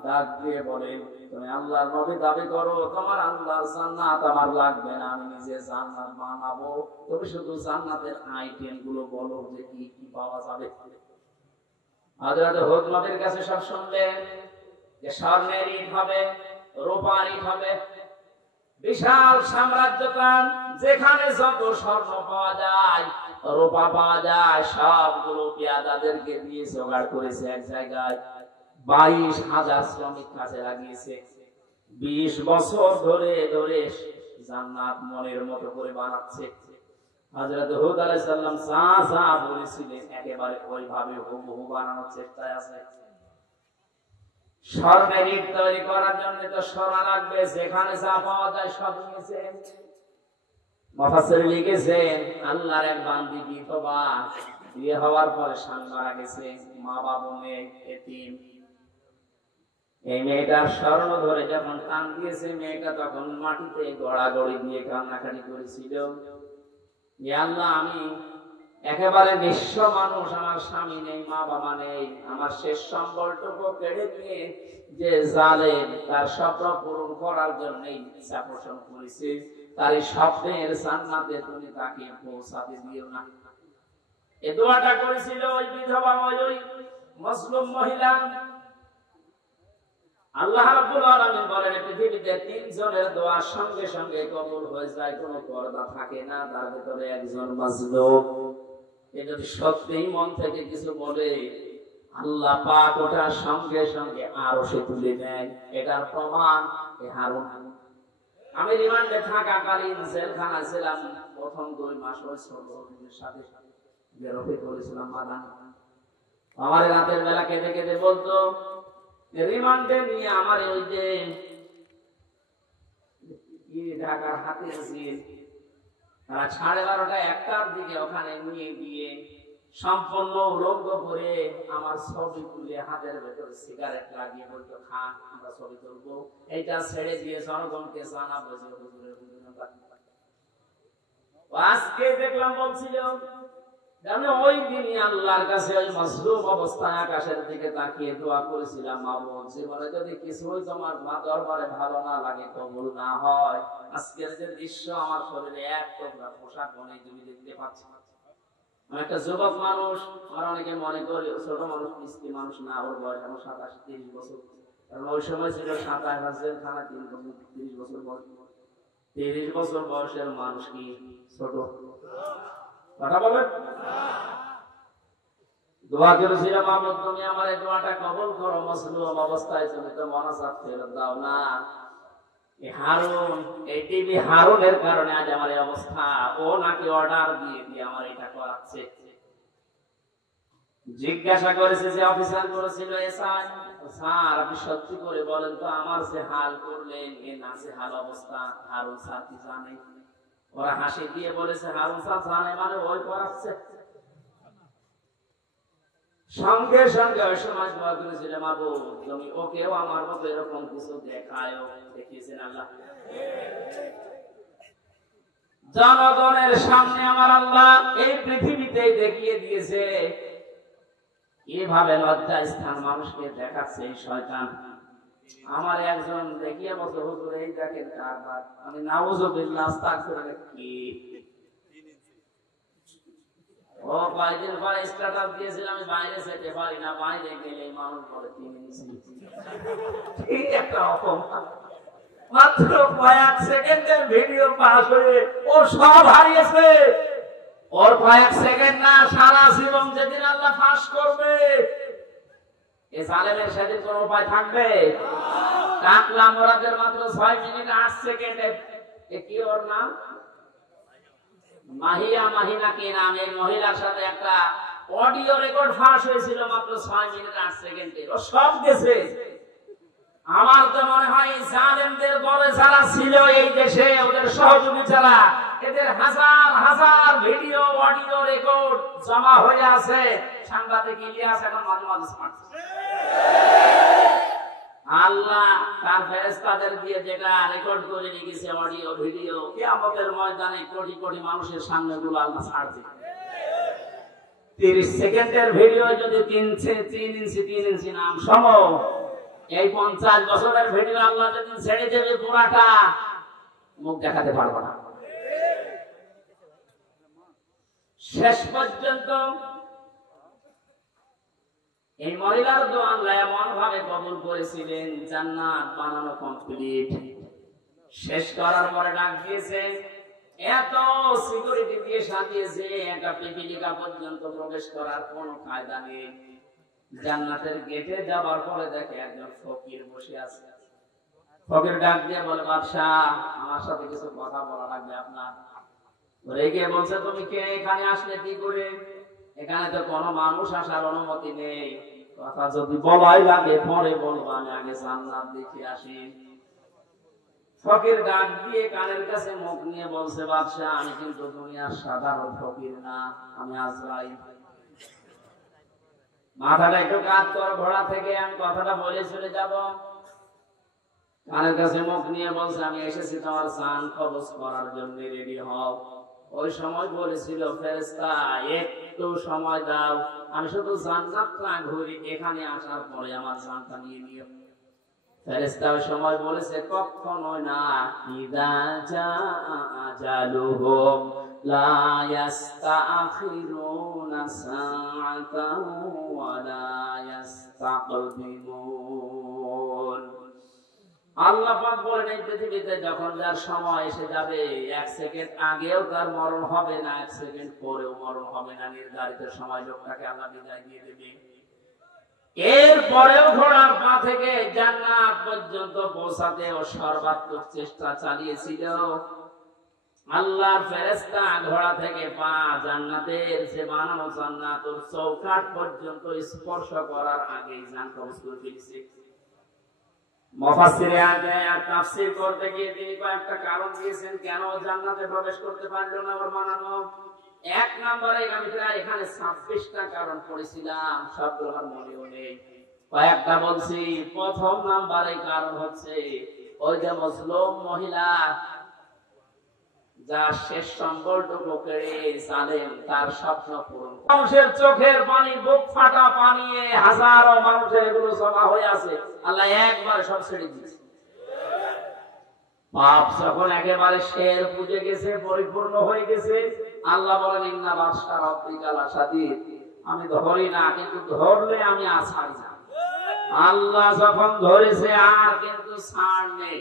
ডাক দিয়ে বলে, তুমি আল্লাহর নবী দাবি করো, তোমার আল্লাহর জান্নাত আমার লাগবে না, আমি নিজে জান্নাত বানাবো, তুমি শুধু জান্নাতের আইটেম গুলো বলো যে কি কি পাওয়া যাবে। হযরত হুদ নবীর কাছে সব শুনলেন যে স্বর্ণের ইট হবে, রূপার ইট হবে, বিশাল সাম্রাজ্যবান, যেখানে যত স্বর্ণ পাওয়া যায়, রূপা পাওয়া যায়, সবগুলো পেয়াদাদেরকে দিয়ে জোগাড় করেছে এক জায়গায়। 22,000 শ্রমিক কাজে লাগিয়েছে। 20 বছর ধরে ধরে জান্নাত মনের মতো করে বানাচ্ছে। হযরত হুদ আলাইহিস সালাম যা বলেছিলেন একেবারে ওইভাবে হুবহু বানানোর চেষ্টায় আছে। স্বর্ণের ইট তৈরি করার জন্য তো সোনা লাগবে, যেখানে যা পাওয়া যায় সব নিয়েছে। মুফাসসির লিখেছেন, আল্লাহর এক বান্দি বিধবা, বিয়ে হওয়ার পরে স্বামী মারা গেছে, মা বাবা নেই, এতিম। এই মেয়েটার স্বর্ণ ধরে যখন টান দিয়েছে, মেয়েটা তখন মাটিতে গড়াগড়ি দিয়ে কান্নাকাটি করেছিল, ইয়া আল্লাহ, আমি একেবারে নিঃস্ব মানুষ, আমার স্বামী নেই, মা বাবা নেই, আমার শেষ সম্বলটুকু কেড়ে নিয়ে যে জালেম তার স্বপ্ন পূরণ করার জন্য ইচ্ছা পোষণ করেছে, তার এই স্বপ্নের জান্নাতে তুমি তাকে পৌঁছাতে দিও না। এই দোয়াটা করেছিল ওই বিধবা, ওই মুসলিম মহিলা। আল্লাহ রাব্বুল আলামিন বলেন, পৃথিবীতে 3 জনের দোয়া সঙ্গে সঙ্গে কবুল হয়ে যায়, কোনো পর্দা থাকে না, তার ভিতরে একজন মাজলুম। এ যদি সত্যিই মন থেকে কিছু বলে, আল্লাহ পাক ওটা সঙ্গে সঙ্গে আরশে তুলে দেন। এটার প্রমাণ হারুন। আমি রিমান্ডে থাকাকালীন জেলখানায় ছিলাম, প্রথম 2 মাস ওই ছোটদের সাথে বেরোতে করেছিলাম মাদানি। আমার রাতের বেলা কেঁদে কেঁদে বলতো, রিমান্ডে নিয়ে আমার ওই যে ঢাকার হাতের জেল, তারা 12:30টা 1টার দিকে ওখানে নিয়ে গিয়ে সম্পূর্ণ উলঙ্গ করে আমার ছবি তুলে হাতের ভেতরে সিগারেট লাগিয়ে বলতো, খান, আমরা ছবি তুলবো। এইটা ছেড়ে দিয়ে জনগণকে জানাবো যে হুজুরের আজকে দেখলাম বলছিল, আমি ওই দিনই আল্লাহর কাছে ওই মাসলুম অবস্থায় আকাশের দিকে তাকিয়ে দোয়া করেছিলাম, মাবুদ, জীবনে যদি কিছুই তোমার দরবারে ভালো না লাগে, কবুল না হয়, আজকের যে দৃশ্য আমার শরীরে এক টুকরা পোশাক বনে তুমি দেখতে পাচ্ছ। আমি একটা যুবক মানুষ, আমার অনেকে মনে করি ছোট মানুষ, মিষ্টি মানুষ না, ওর বয়স এখন 27-30 বছর। কারণ ওই সময় ছিল 27 জেলখানা, 30 বছর বয়স। 30 বছর বয়সের মানুষ কি ছোট? কথা বলেন। দোয়া করেছিলাম, মাবুদ, তুমি আমার এই দোয়াটা কবুল করো, মাসলুম অবস্থায় তুমি তো মনাসাত ফেরত দাও না। হারুন, এই টিভি হারুনের কারণে আজ আমার এই অবস্থা। ও নাকি অর্ডার দিয়ে দিয়ে আমার এটা করাচ্ছে। জিজ্ঞাসা করেছে যে অফিসার করেছিল, স্যার, আপনি সত্যি করে বলেন তো, আমার যে হাল করলেন এ না যে হাল অবস্থা, হারুন স্যার কি জানে? ওরা হাসি দিয়ে বলেছে, হারুন স্যার জানে মানে ওই করাচ্ছে। সঙ্গে সঙ্গে ওই সময় দোয়া করেছিল, মাবুদ, তুমি ওকেও আমার মতো এরকম কিছু দেখায়। দেখিয়েছেন আল্লাহ জনগণের সামনে, আমার আল্লাহ এই পৃথিবীতেই দেখিয়ে দিয়েছে কিভাবে লজ্জা স্থান মানুষকে দেখাচ্ছে এই শয়তান। আমার একজন দেখিয়ে বলছে, হুজুর এই দেখেন কারবার। আমি নাউযুবিল্লাহ, আস্তাগফিরুল্লাহ, কি ও কয়েকদিন পরে স্ট্যাটাস দিয়েছিলাম, আমি বাইরে যেতে পারি না, বাইরে গেলে মানুষ বলে 3 ইঞ্চি। ঠিক একটা অপমান। মাত্র কয়েক সেকেন্ডের ভিডিও পাস হয়ে ও সব হারিয়েছে। ওর কয়েক সেকেন্ড না, সারা জীবন যেদিন আল্লাহ ফাঁস করবে, এই জালেমের সেদিন কোন উপায় থাকবে? টাকলা মোরাদের মাত্র 6 মিনিট 8 সেকেন্ডে, কি ওর নাম? মাহিনা কি নাম, এই মহিলার সাথে একটা অডিও রেকর্ড ফাঁস হয়েছিল মাত্র 6 মিনিট 8 সেকেন্ডে। ও সব গেছে। আমার তো মনে হয় জালেমদের দলে যারা ছিল এই দেশে, ওদের সহযোগী যারা, এদের হাজার হাজার ভিডিও অডিও রেকর্ড জমা হয়ে আছে। সাংবাদিক ইলিয়াস এখন মাঝে মাঝে ছাড়ছে। আল্লাহ তার ফেরেশতাদের দিয়ে যেটা রেকর্ড করে রেখেছে অডিও ভিডিও, কিয়ামতের ময়দানে কোটি কোটি মানুষের সামনে গুলো আল্লাহ ছাড়ছে। 30 সেকেন্ডের ভিডিও যদি 3 ইঞ্চি নাম সম, এই 50 বছরের ভিডিও আল্লাহ যেদিন ছেড়ে দেবে পুরাটা মুখ দেখাতে পারবো না। শেষ পর্যন্ত এই মহিলার দোয়া আল্লাহ এমন ভাবে কবুল করেছিলেন, জান্নাত বানানো কমপ্লিট। শেষ করার পরে ডাক দিয়েছে, এত সিকিউরিটি দিয়ে সাজিয়েছে, একটা পিপিলিকা পর্যন্ত প্রবেশ করার কোনো কায়দা নেই। জান্নাতের গেটে যাবার পরে দেখে একজন ফকির বসে আছে। ফকির ডাক দিয়ে বলে, বাদশাহ আমার সাথে কিছু কথা বলা লাগবে আপনার। রেগে বলছে, তুমি কে, এখানে আসলে কি করে? এখানে তো কোনো মানুষ আসার অনুমতি নেই, কথা যদি বলাই লাগে পরে বলবো, আমি আগে জান্নাত দেখে আসি। ফকির ডাক দিয়ে কানের কাছে মুখ নিয়ে বলছে, বাদশাহ আমি কিন্তু দুনিয়ার সাধারণ ফকির না, আমি আজরাইল। মাথাটা একটু কাজ কর ঘোড়া থেকে, আমি কথাটা বলে চলে যাব। কানের কাছে মুখ নিয়ে বলছে, আমি এসেছি তোমার জান কবজ করার জন্য, রেডি হও। ওই সময় বলেছিল, ফেরেশতা একটু সময় দাও, আমি শুধু জান্নাতটা ঘুরি, এখানে আসার পরে আমার জানটা নিয়ে নিও। ফেরেশতা ওই সময় বলেছে, কখনো না, ইযা জাআ আজালুহুম লা ইস্তাখিরুনা সাআতান ওয়া লা ইস্তাকদিমুন। আল্লাহ পাক বলেন, এই পৃথিবীতে যখন যার সময় এসে যাবে, 1 সেকেন্ড আগেও তার মরণ হবে না, 1 সেকেন্ড পরেও মরণ হবে না। নির্ধারিত সময় লোকটাকে আল্লাহ বিদায় দিয়ে দেবে। এরপরেও ঘোড়ার পা থেকে জান্নাত পর্যন্ত পৌঁছাতে ও সর্বাত্মক চেষ্টা চালিয়েছিল। আল্লাহর ফেরেশতা ঘোড়া থেকে পা জান্নাতের যে বানানো জান্নাতের চৌকাঠ পর্যন্ত স্পর্শ করার আগেই জান কবজ করে ফেলেছে। মুফাসসিরে আয়াত তাফসীর করতে গিয়ে তিনি কয়েকটা কারণ দিয়েছেন কেন জান্নাতে প্রবেশ করতে পারল না ওর বানানো। 1 নম্বরে আমি প্রায় এখানে 26টা কারণ পড়েছিলাম, সবগুলো আমার মনেও নেই, কয়েকটা বলছি। প্রথম নম্বরে কারণ হচ্ছে ওই যে মুসলিম মহিলা যার শেষ সম্বলটুকু কেড়ে সালেম তার স্বপ্ন পূরণ। মানুষের চোখের পানি, বুক ফাটা পানি, হাজারো মানুষের এগুলো জমা হয়ে আছে, আল্লাহ একবার সব ছেড়ে দিয়েছে। পাপ যখন একেবারে শের পুজে গেছে, পরিপূর্ণ হয়ে গেছে, আল্লাহ বলেন, ইন্না বাদশা রাব্বিকা লাশাদীদ, আমি ধরি না, কিন্তু ধরলে আমি আর ছাড়ি না। আল্লাহ যখন ধরেছে আর কিন্তু ছাড় নেই,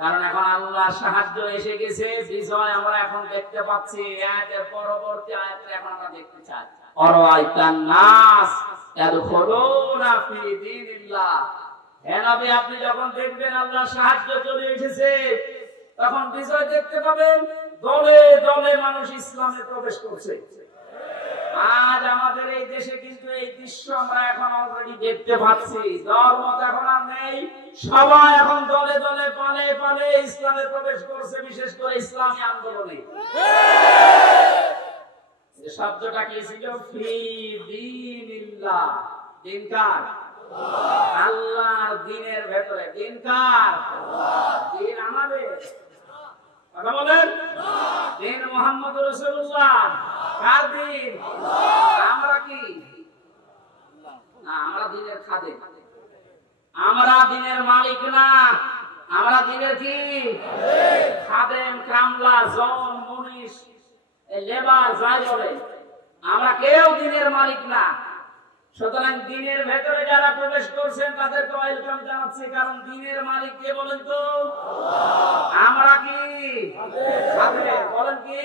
কারণ এখন আল্লাহর সাহায্য এসে গেছে, বিজয় আমরা এখন দেখতে পাচ্ছি। আয়াতের পরবর্তী আয়াতে এখন আমরা দেখতে চাই, অরাইতান নাস ইয়াদখুলুনা ফি দীনিল্লাহ। হে নবী, আপনি যখন দেখবেন আল্লাহর সাহায্য চলে এসেছে, তখন বিজয় দেখতে পাবেন, দলে দলে মানুষ ইসলামে প্রবেশ করছে। আজ আমাদের এই দেশে কিন্তু এই দৃশ্য আমরা এখন অলরেডি দেখতে পাচ্ছি। দলমত এখন আর নেই, সবাই এখন দলে দলে পালে পালে ইসলামে প্রবেশ করছে, বিশেষ করে ইসলামী আন্দোলনে। এই শব্দটা কি ছিল? ফি দীনিল্লাহ, দিন কার? আল্লাহর দ্বীনের ভেতরে। দিন কার? দিন আমাদের। কথা বলেন, দিন মুহাম্মদ রাসূলুল্লাহ। কার দিন? আমরা কি না, আমরা দিনের খাদেম, আমরা দিনের মালিক না, আমরা দিনের কি খাদেম, কামলা, জন, মুনিশ, লেবার, যাই বলে, আমরা কেউ দিনের মালিক না। সুতরাং দিনের ভেতরে যারা প্রবেশ করছেন তাদেরকে ওয়েলকাম জানাচ্ছি, কারণ দিনের মালিক কে বলেন তো? আমরা কি খাদেম, বলেন কি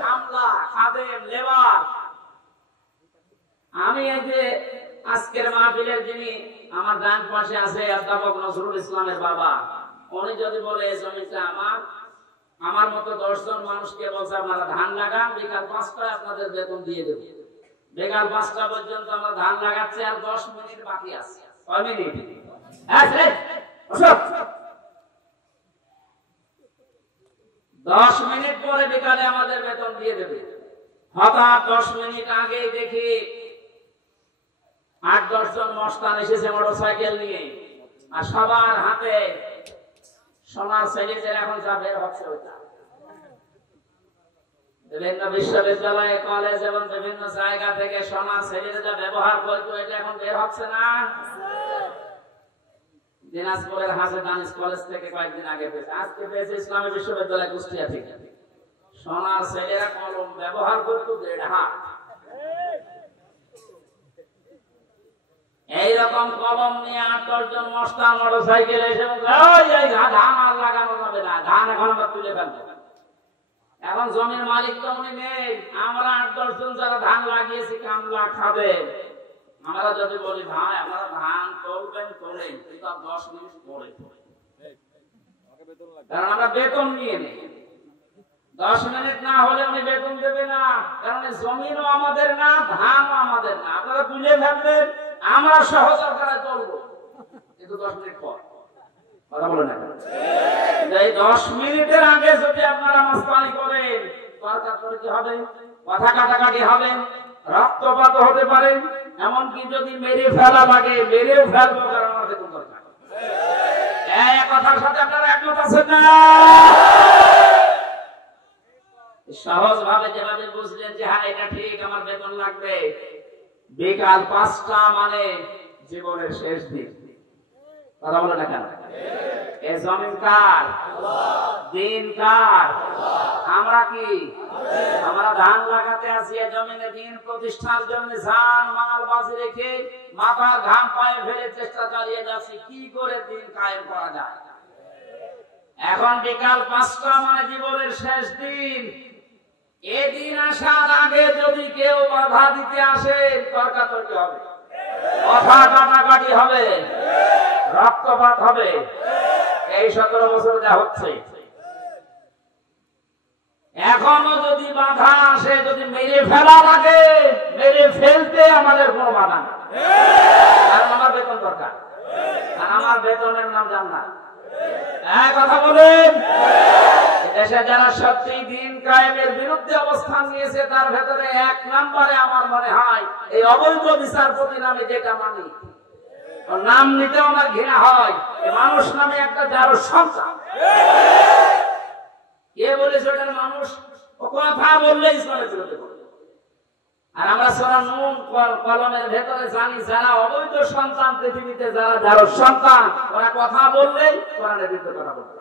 কামলা, খাদেম, লেবার। আমি এই যে আজকের মাহফিলের যিনি আমার ডান পাশে আছে, অধ্যাপক নজরুল ইসলামের বাবা, উনি যদি বলে এই জমিটা আমার মতো 10 জন মানুষকে বলছে আপনারা ধান লাগান, বিকাল 5টায় আপনাদের বেতন দিয়ে দেব। বিকাল 5টা পর্যন্ত আমরা ধান লাগাচ্ছি, আর 10 মিনিট বাকি আছে। কয় মিনিট? 10 মিনিট পরে বিকালে আমাদের বেতন দিয়ে দেবে। হঠাৎ 10 মিনিট আগে দেখি 8-10 জন মস্তান এসেছে মোটরসাইকেল নিয়ে, আর সবার হাতে সোনার সিরিজের এখন যা বের হচ্ছে ওইটা। বিভিন্ন বিশ্ববিদ্যালয়, কলেজ এবং বিভিন্ন জায়গা থেকে সোনার সিরিজে যা ব্যবহার করতো, এটা এখন বের হচ্ছে না। দিনাজপুরের হাসে দানিশ কলেজ থেকে কয়েকদিন আগে পেয়েছে, আজকে পেয়েছে ইসলামী বিশ্ববিদ্যালয় কুষ্টিয়া থেকে। সোনার ছেলেরা কলম ব্যবহার করতো 1.5 হাত। এইরকম কলম নিয়ে 8-10 জন মস্তান মোটরসাইকেল এসে ধান আর লাগানো যাবে না, ধান এখন আমরা তুলে ফেলবো। এখন জমির মালিক তো উনি নেই, আমরা 8-10 জন যারা ধান লাগিয়েছি কামলা খাবে। আমরা যদি বলি ভাই আপনারা ধান তুলবেন তোলেন, কিন্তু 10 মিনিট পরে, কারণ আমরা বেতন নিয়ে নেই। 10 মিনিট না হলে উনি বেতন দেবে না, কারণ জমিনও আমাদের না, ধানও আমাদের না। আপনারা তুলে ফেলবেন, আমরা সহযোগিতায় চলবো, কিন্তু 10 মিনিট পর। কথা বলে না, এই 10 মিনিটের আগে যদি আপনারা মাস্তানি করেন, তর্কাতর্কি কি হবে, কথা কাটাকাটি হবে, রক্তপাত হতে পারে, এমনকি যদি মেরে ফেলা লাগে মেরেও ফেলবো, কারণ আমার বেতন দরকার। এই কথার সাথে আপনারা একমত আছেন না? সহজ ভাবে যেভাবে বুঝলেন যে হ্যাঁ এটা ঠিক, আমার বেতন লাগবে, বিকাল 5টা মানে জীবনের শেষ দিন। কথা বলে না কেন? এ জমিন কার? দিন কার? আমরা কি? আমরা ধান লাগাতে আসি, এ জমিনে দিন প্রতিষ্ঠার জন্য জান মাল বাজি রেখে মাথার ঘাম পায়ে ফেলে চেষ্টা চালিয়ে যাচ্ছি কি করে দিন কায়েম করা যায়। এখন বিকাল 5টা মানে জীবনের শেষ দিন। এদিন আসার আগে যদি কেউ বাধা দিতে আসে, তর্কাতর্কি হবে, কথা কাটাকাটি হবে, রক্তপাত হবে। এই 17 বছর যা হচ্ছে, এখনো যদি বাধা আসে, যদি মেরে ফেলা লাগে, মেরে ফেলতে আমাদের কোনো বাধা নেই, কারণ আমার বেতন দরকার, আর আমার বেতনের নাম জান্নাত। কথা বলেন, দেশে যারা সত্যি দিন কায়েমের বিরুদ্ধে অবস্থান নিয়েছে, তার ভেতরে 1 নম্বরে আমার মনে হয় এই অবৈধ বিচারপতি নামে যেটা মানি, নাম নিতে আমার ঘৃণা হয়। মানুষ নামে একটা যার সংখ্যা, কে বলেছে ওটার মানুষ, ও কথা বললে ইসলামের বিরুদ্ধে বলে। আর আমরা সূরা নূন কলমের ভেতরে জানি, যারা অবৈধ সন্তান পৃথিবীতে, যারা সন্তান, ওরা কথা বললেই কোরআনের বিরুদ্ধে কথা বলবে।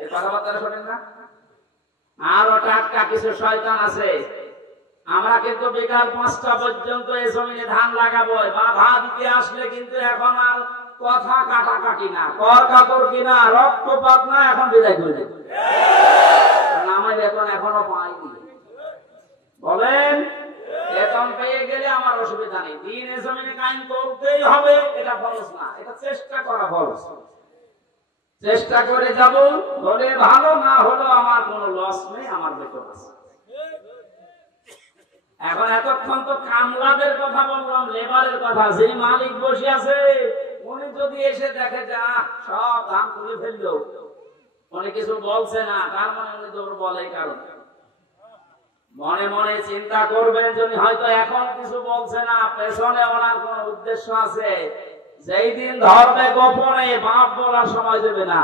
এই কথাবার্তা শোনেন না? আরো টাটকা কিছু শয়তান আছে। আমরা কিন্তু বিকাল 5টা পর্যন্ত এই জমিনে ধান লাগাবো, বাধা দিতে আসলে কিন্তু এখন আর কথা কাটাকাটি না, তর্কাতর্কি না, রক্তপাত না, এখন বিদায় করে দেব। কারণ আমার বেতন এখনো পাইনি। বলেন, বেতন পেয়ে গেলে আমার অসুবিধা নেই, দিন এই জমিনে কায়েম করতেই হবে, এটা ফরজ না, এটা চেষ্টা করা ফরজ। চেষ্টা করে যাব, হলে ভালো, না হলো আমার কোনো লস নেই, আমার বেতন আছে। এখন এতক্ষণ তো কামলাদের কথা বললাম, লেবারের কথা। যে মালিক বসে আছে, উনি যদি এসে দেখে যা সব ধান তুলে ফেললো, উনি কিছু বলছে না, তার মানে উনি দুর্বল। এই কারণে মনে মনে চিন্তা করবেন, যদি হয়তো এখন কিছু বলছে না, পেছনে ওনার কোন উদ্দেশ্য আছে। যেই দিন ধরবে গোপনে, বাপ বলার সময় দেবে না।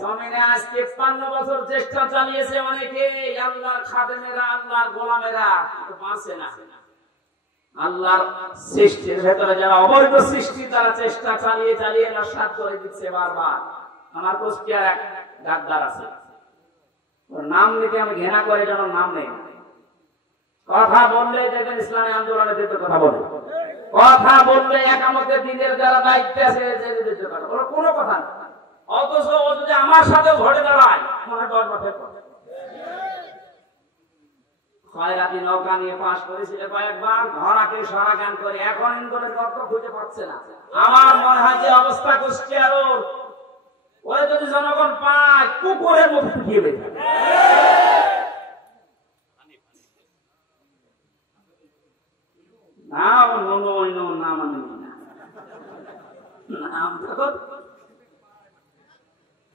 জমিনে আজ 53 বছর চেষ্টা চালিয়েছে অনেকে, আল্লাহর খাদেমেরা, আল্লাহর গোলামেরা, কিন্তু পারছে না। আল্লাহর সৃষ্টির ভেতরে যারা অবৈধ সৃষ্টি, তারা চেষ্টা চালিয়ে চালিয়ে নস্যাৎ করে দিচ্ছে বারবার। আমার কুষ্টিয়ার এক গাদ্দার আছে, ওর নাম নিতে আমি ঘৃণা করে, যেন নাম নেই। কথা বললে দেখবেন ইসলামী আন্দোলনের বিরুদ্ধে কথা বলে, কথা বললে একামতের দিনের যারা দায়িত্বে আছে ওরা কোনো কথা নেই। অথচ ও যদি আমার সাথে ঘটে দাঁড়ায়, মনে হয় 10 বছর পর। খয়রাতি নৌকা নিয়ে পাশ করেছিল কয়েকবার, ধরাকে সরা জ্ঞান করে, এখন ইন্দোরের গর্ত খুঁজে পাচ্ছে না। আমার মনে হয় যে অবস্থা কুষ্টিয়ার, ওই যদি জনগণ পায়, কুকুরের মতো পিটিয়ে দেবে।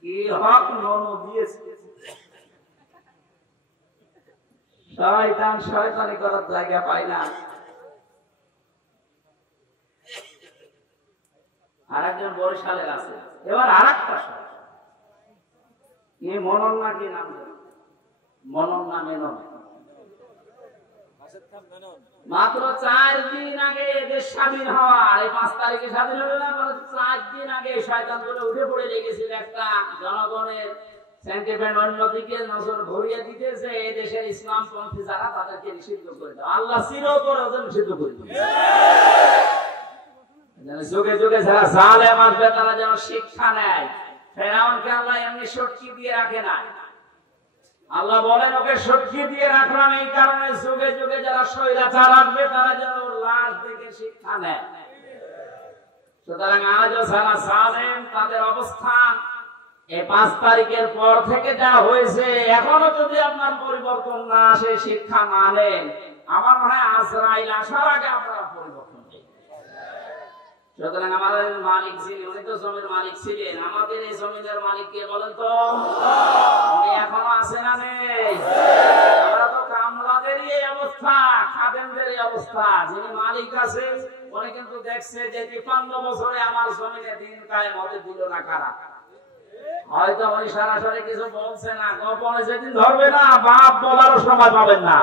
কি হক ননু দিয়েছে, শয়তান শয়তানি করার জায়গা পায় না। আরেকজন বরিশালের আছে, এবার আরেকটা মনন না, কি নাম, মনন না মেনন, মাত্র 4 দিন আগে দেশ দেশ স্বাধীন হওয়ার এই 5 তারিখে স্বাধীন হলো না, 4 দিন আগে শয়তানগুলো উঠে পড়ে লেগেছিল একটা জনগণের সেন্টিমেন্ট অন্যদিকে নজর ঘুরিয়ে দিতেছে এই দেশের ইসলামপন্থী যারা তাদেরকে নিষিদ্ধ করে দাও। আল্লাহ চিরতরে ওদের নিষিদ্ধ করে দিবে। যুগে যুগে যারা জালেম আসবে তারা যেন শিক্ষা নেয়। ফেরাউনকে আল্লাহ এমনি সটকি দিয়ে রাখে না। আল্লাহ বলেন ওকে সটকি দিয়ে রাখলাম এই কারণে যুগে যুগে যারা স্বৈরাচার আসবে তারা যেন লাশ দেখে শিক্ষা নেয়। সুতরাং আজও যারা জালেম তাদের অবস্থান এই 5 তারিখের পর থেকে যা হয়েছে, এখনো যদি আপনার পরিবর্তন না আসে, শিক্ষা না নেন, আমার মনে হয় আজরাইল আসার আগে আপনারা পরিবর্তন নেই। সুতরাং আমাদের মালিক যিনি, উনি তো জমির মালিক ছিলেন, আমাদের এই জমিনের মালিক কে বলেন তো? উনি এখনো আছে না নেই? আমরা তো কামলাদেরই এই অবস্থা, খাদেমদের এই অবস্থা। যিনি মালিক আছে উনি কিন্তু দেখছে যে 53 বছরে আমার জমিনে দিন কায়েম হতে দিল না কারা। হয়তো উনি সরাসরি কিছু বলছে না, গোপনে যেদিন ধরবে না বাপ বলারও সময় পাবেন না।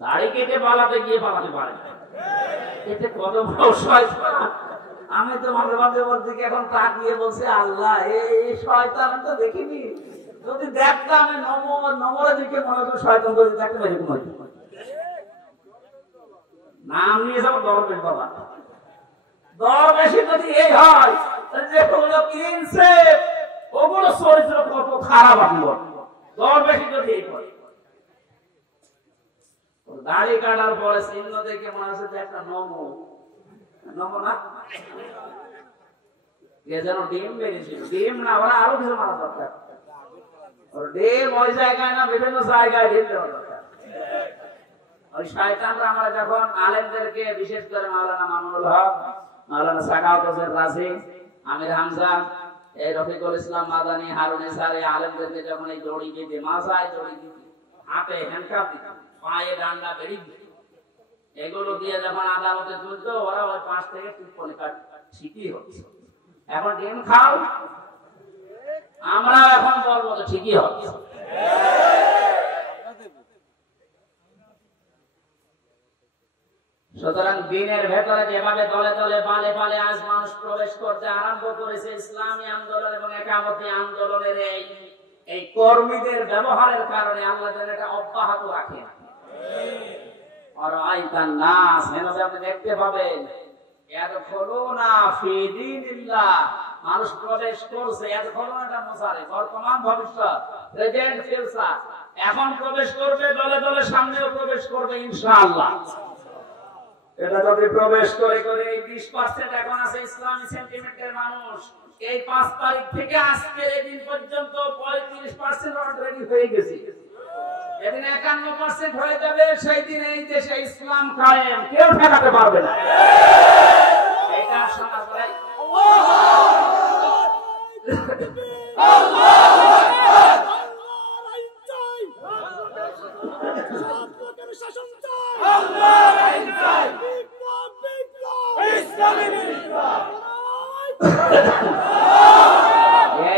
দাড়ি কেটে পালাতে গিয়ে পালাতে পারে। এতে কত বড় শয়তান! আমি তো মাঝে মাঝে ওর দিকে এখন তাকিয়ে বলছি, আল্লাহ এই শয়তান তো দেখিনি, যদি দেখতাম নম্বরের দিকে মনে হতো শয়তান যদি দেখতে পারি নাম নিয়ে যাবো দরবেশ বাবা। দরবেশে যদি এই হয় যে ওগুলো কিনছে ওগুলো চরিত্র কত খারাপ আপনার দরবেশে যদি এই করে। দাড়ি কাটার পরে চিহ্ন দেখে মনে হচ্ছে যে একটা নমুনা যেন ডিম বেরিয়েছিল। ডিম না, ওরা আরো কিছু মারা দরকার। ডিম ওই জায়গায় না, বিভিন্ন জায়গায় ডিম দেওয়া দরকার। ওই শয়তানরা আমরা যখন আলেমদেরকে, বিশেষ করে মাওলানা মামুনুল হক, মাওলানা সাখাওয়াত হোসেন রাজি, আমির হামজা, এই রফিকুল ইসলাম মাদানী, হারুন ইসহার, এই আলেমদেরকে যখন এই দড়ি দিতে, মাথায় দড়ি দিতে, হাতে হ্যান্ডকাপ দিতে, পায়ে ডান্ডা বেড়ি দিতে, এগুলো দিয়ে যখন আদালতে তুলতো, ওরা ওই 5 থেকে 53 কাট ঠিকই হচ্ছে। এখন ডিম খাও, আমরা এখন বলবো তো ঠিকই হচ্ছে। সুতরাং দিনের ভেতরে যেভাবে দলে দলে পালে পালে আজ মানুষ প্রবেশ করতে আরম্ভ করেছে, ইসলামী আন্দোলন এবং একামতি আন্দোলনের এই কর্মীদের ব্যবহারের কারণে আল্লাহ যেন এটা অব্যাহত রাখে। আর আইতান নাস, আপনি দেখতে পাবেন মানুষ প্রবেশ করছে। বর্তমান ভবিষ্যৎ, প্রেজেন্ট ফিউচার, এখন প্রবেশ করবে, দলে দলে সামনেও প্রবেশ করবে ইনশাআল্লাহ। এটা যদি প্রবেশ করে করে এই 20% এখন আছে ইসলামী সেন্টিমেন্টের মানুষ, এই 5 তারিখ থেকে আজকের এই দিন পর্যন্ত 35% অলরেডি হয়ে গেছে। যেদিন 51% হয়ে যাবে সেই দিন এই দেশে ইসলাম কায়েম, কেউ ঠেকাতে পারবে না। এটা শোনা ভাই,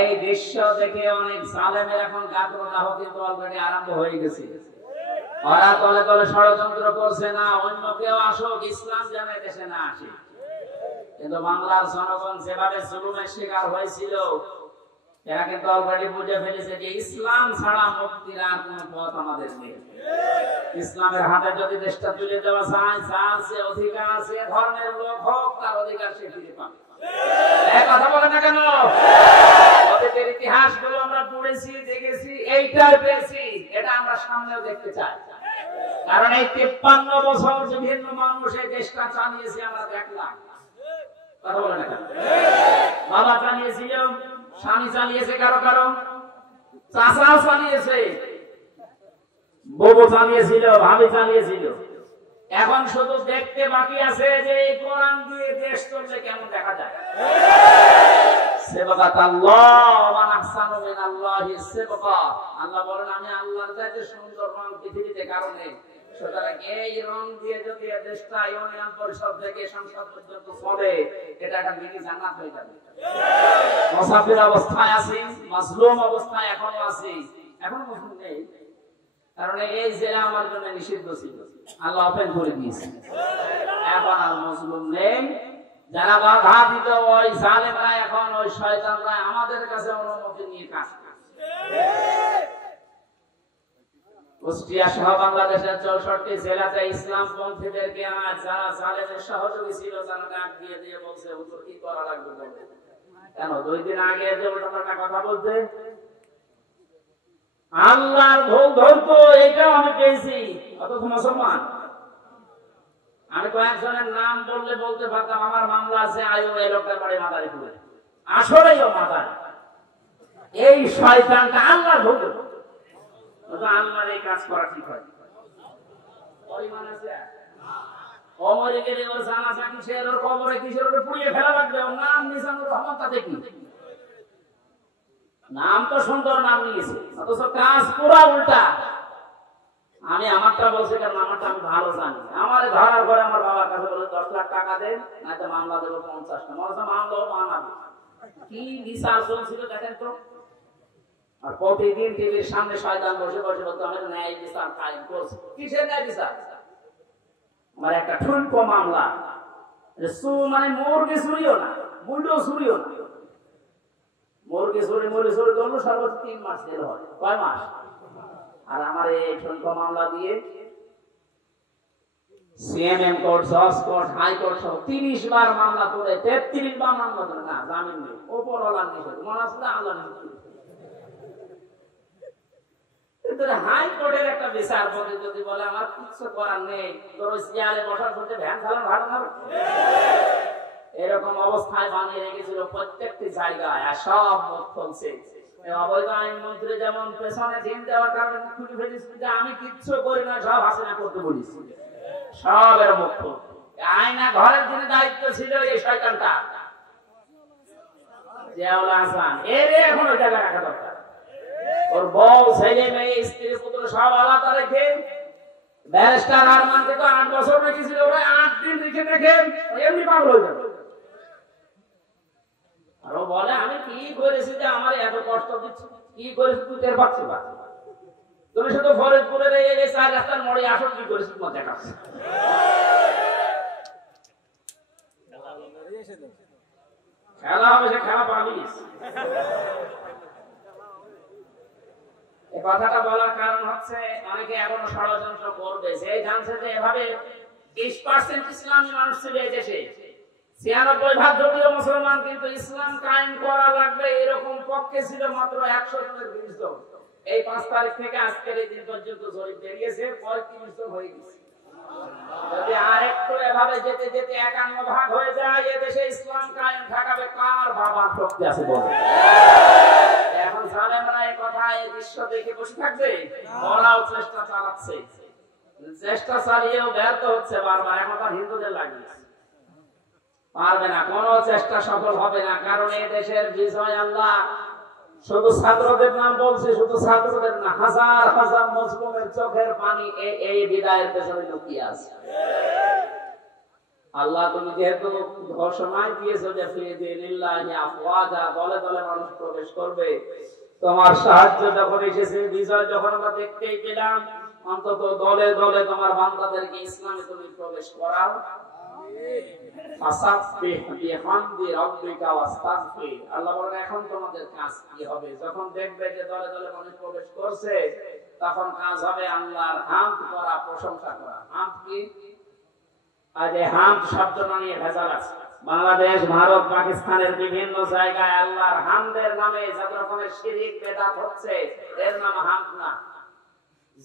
এই দৃশ্য দেখে অনেক জালেমের এখন গাত্রদাহ কিন্তু অলরেডি আরম্ভ হয়ে গেছে। ওরা তলে তলে ষড়যন্ত্র করছে না অন্য কেউ আসুক, ইসলাম যেন দেশে না আসে। কিন্তু বাংলার জনগণ যেভাবে জুলুমের শিকার হয়েছিল, এরা কিন্তু অলরেডি বুঝে ফেলেছে যে ইসলাম ছাড়া মুক্তির আর কোন পথ আমাদের নেই। ইসলামের হাতে যদি দেশটা তুলে দেওয়া যায়, যার যে অধিকার আছে, ধর্মের লোক হোক, তার অধিকার সে ফিরে পাবে। কথা বলে না কেন? অতীতের ইতিহাস গুলো আমরা পড়েছি, দেখেছি, এইটাই পেয়েছি, এটা আমরা সামনেও দেখতে চাই। কারণ এই 53 বছর বিভিন্ন মানুষ এই দেশটা চালিয়েছে, আমরা দেখলাম। কথা বলে না কেন? বাবা চালিয়েছিল, স্বামী চালিয়েছে, কারো কারো চাচাও চালিয়েছে, বউ চালিয়েছিল, ভাবি চালিয়েছিল। এখন শুধু দেখতে বাকি আছে যে এই কোরআন দিয়ে দেশ চললে কেমন দেখা যায়। আল্লাহ বলেন আমি আল্লাহর চাইতে সুন্দর রং পৃথিবীতে কারণে। সুতরাং এই রং দিয়ে যদি দেশটা ইউনিয়ন পরিষদ থেকে সংসদ পর্যন্ত চলে, এটা একটা মিনি জান্নাত হয়ে যাবে। মুসাফির অবস্থায় আছি, মাজলুম অবস্থায় এখনো আছি, এখনো মুসলিম নেই। কারণ এই জেলা আমার জন্য নিষিদ্ধ ছিল, আল্লাহ ওপেন করে দিয়েছে। এখন আর মজলুম নেই, যারা বাধা দিত ওই জালেমরা, এখন ওই শয়তানরা আমাদের কাছে অনুমতি নিয়ে কাজ করছে। কুষ্টিয়া সহ বাংলাদেশের 64 জেলাতে ইসলামপন্থীদেরকে আজ যারা জালেমের সহযোগী ছিল তারা ডাক দিয়ে দিয়ে বলছে হুজুর কি করা লাগবে বলেন। কেন 2 দিন আগে যে উল্টাপাল্টা কথা বলতে আল্লাহর ভোগ ধরতো, এটাও আমি পেয়েছি। অথচ মুসলমান, আমি কয়েকজনের নাম বললে বলতে পারতাম আমার মামলা আছে, আয়ু এই লোকটার বাড়ি মাদারীপুরে, আসলেই ও মাদারী। এই শয়তানটা আল্লাহর ভোগ ধরতো। আল্লাহর এই কাজ করা ঠিক হয়? পরিমাণ আছে অমরে গেলে ওর জানাজা কিসের, ওর কবরে কিসের, ওটা পুড়িয়ে ফেলা লাগবে। ওর নাম মিজানুর রহমান, তাতে কি? নাম তো সুন্দর নাম নিয়েছে, অথচ কাজ পুরা উল্টা। আমি আমারটা বলছি কারণ আমারটা আমি ভালো জানি। আমার ধরার পরে আমার বাবার কাছে বলে 10 লাখ টাকা দেন, নাইতো মামলা দেবো 50টা। মনে মামলাও বানাবে। কি বিচার চলছিল দেখেন তো। আর প্রতিদিন টিভির সামনে শয়তান বসে বসে বলতো আমি ন্যায় বিচার কায়েম করছি। কিসের ন্যায় বিচার? আমার একটা ঠুনকো মামলা, মানে মুরগি চুরিও না, মুন্ডও চুরিও না। মুরগি চুরি করলো সর্বোচ্চ 3 মাস জেল হয়। কয় মাস? আর আমার এই ঠুনকো মামলা দিয়ে সিএমএম কোর্ট, জজ কোর্ট, হাইকোর্ট সহ 30 বার মামলা করে 33 বার মামলা করে না জামিন নেই। ওপরওয়ালার নিষেধ, মনে আসলে আল্লাহ নিষেধ। হাইকোর্টের একটা বিচারপতি যদি বলে আমার কিছু করার নেই, তোর ওই চেয়ারে বসার করতে ভ্যান চালানো ভালো না, এরকম অবস্থায় বানিয়ে রেখেছিল প্রত্যেকটি জায়গায়। আর সব মুখ খুলছে। অবৈধ আইনমন্ত্রী যেমন পেছনে দিন দেওয়ার কারণে মুখ খুলে ফেলেছিল যে আমি কিচ্ছু করি না, সব হাসিনা করতে বলেছি, সব এর মুখ খুলছে। আয়না ঘরের দিনে দায়িত্ব ছিল এই শয়তানটা জিয়াউল হাসান, এর এখন ওই জায়গায় রাখা দরকার। ওর বউ, ছেলে, মেয়ে, স্ত্রী, পুত্র সব আলাদা রেখে, ব্যারিস্টার আরমানকে তো 8 বছর রেখেছিল, ওরা 8 দিন রেখে দেখে এমনি পাগল হয়ে যাবে। আর ও বলে আমি কি করেছি যে আমার এত কষ্ট দিচ্ছি, কি করেছি তুই টের পাচ্ছিস না? তুমি শুধু ফরিদপুরের এই 4 রাস্তার মোড়ে আসো, কি করেছি তোমার দেখাচ্ছি। খেলা হবে, সে খেলা পাবিস। এই কথাটা বলার কারণ হচ্ছে অনেকে এখনো ষড়যন্ত্র করবে, যে জানছে যে এভাবে 20% ইসলামী মানুষ ছিল এই দেশে, 96% যদিও মুসলমান, কিন্তু ইসলাম কায়েম করা লাগবে এরকম পক্ষে ছিল মাত্র 100 জনের 20 জন। এই 5 তারিখ থেকে আজকের এই দিন পর্যন্ত জরিপ বেরিয়েছে 35 জন হয়ে গেছে। যদি আরেকটু এভাবে যেতে যেতে 51 ভাগ হয়ে যায়, এ দেশে ইসলাম কায়েম থাকবে কার বাবা শক্তি আছে বলে? এখন জালেমরা এই কথা, এই দৃশ্য দেখে বসে থাকবে? ওরাও চেষ্টা চালাচ্ছে, চেষ্টা চালিয়েও ব্যর্থ হচ্ছে বারবার। এখন তার হিন্দুদের লাগিয়েছে, পারবে না, কোন চেষ্টা সফল হবে না। কারণ এই দেশের বিজয় আল্লাহ শুধু ছাত্রদের নাম বলছে, শুধু ছাত্রদের না, হাজার হাজার মুসলিমের চোখের পানি এই বিদায়ের পেছনে লুকিয়ে আছে। আল্লাহ তুমি যেহেতু ঘোষণায় দিয়েছো যে ফি দীনিল্লাহি আফওয়াজা, দলে দলে মানুষ প্রবেশ করবে, তোমার সাহায্য যখন এসেছে, বিজয় যখন আমরা দেখতেই পেলাম, অন্তত দলে দলে তোমার বান্দাদেরকে ইসলামে তুমি প্রবেশ করাও। আল্লাহ বলেন এখন তোমাদের কাজ কি হবে? যখন দেখবে যে দলে দলে মানুষ প্রবেশ করছে, তখন কাজ হবে আল্লাহর হামদ করা, প্রশংসা করা। হামদ কি? আজ এই হামদ শব্দটা নিয়ে ভেজাল আছে। বাংলাদেশ, ভারত, পাকিস্তানের বিভিন্ন জায়গায় আল্লাহর হামদের নামে যত রকমের শিরক বিদআত হচ্ছে, এর নাম হামদ না।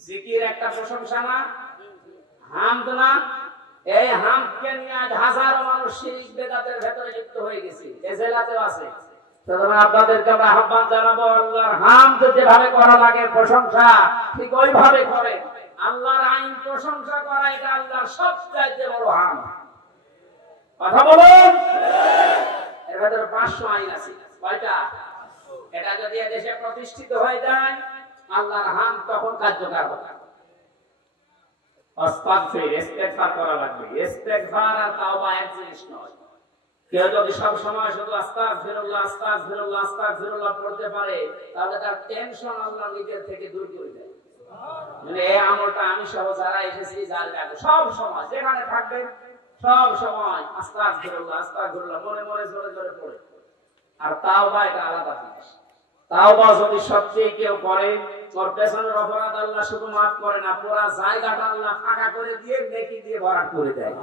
জিকির একটা প্রশংসা না, হামদ না। এই হামদকে নিয়ে আজ হাজারো মানুষ শিরক বিদআতের ভেতরে লিপ্ত হয়ে গেছে, এই জেলাতেও আছে। সুতরাং আপনাদেরকে আমরা আহ্বান জানাবো, আল্লাহর হামদ যেভাবে করা লাগে প্রশংসা, ঠিক ওইভাবে করেন। আল্লাহর আইন প্রশংসা করা এটা আল্লাহর সবচাইতে বড় হামদ। কথা বলুন। এর ভেতরে 500 আইন আছে। কয়টা? এটা যদি দেশে প্রতিষ্ঠিত হয়ে যায়, আল্লাহর হামদ তখন কার্যকর হবে। ইস্তেগফার করা লাগবে। ইস্তেগফার আর তাওবা এক জিনিস নয়। কেউ যদি সব সময় শুধু আস্তাগফিরুল্লাহ আস্তাগফিরুল্লাহ আস্তাগফিরুল্লাহ পড়তে পারে, তাহলে তার টেনশন আল্লাহ নিজের থেকে দূর করে দেয়। মানে এই আমলটা আমি সহ যারা এসেছি যার কাছে সব সময় যেখানে থাকবে সব সময় আস্তাগফিরুল্লাহ মনে মনে জোরে জোরে পড়ে। আর তাওবা এটা আলাদা জিনিস। তাওবা যদি সত্যি কেউ করে, ওর পেছনের অপরাধ আল্লাহ শুধু মাফ করে না, পুরো জায়গাটা আল্লাহ ফাঁকা করে দিয়ে নেকি দিয়ে ভরাট করে দেয়।